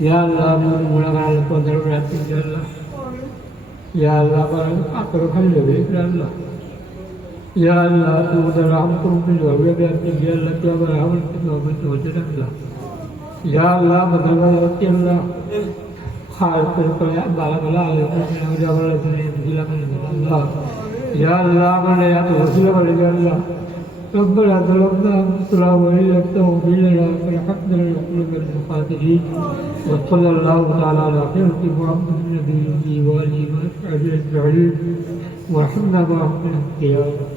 يا الله من ملك على القدر والرحمة يا الله يا الله بارك أقرب خلي بك يا الله يا الله تودر عمكم في الوعي يا الله تابر عمل في الوعي توجد الله يا الله بدل يا الله خالق القيام بارك الله عليكم يا جبر الله يا الله من يا توسل يا الله ربنا ظلمنا انفسنا وان لم تغفر لنا فارحمنا لنكون من الخاسرين وصلى الله تعالى على خيرة محمد النبي واله وصحبه اجمعين ورحمنا معهم في القيامه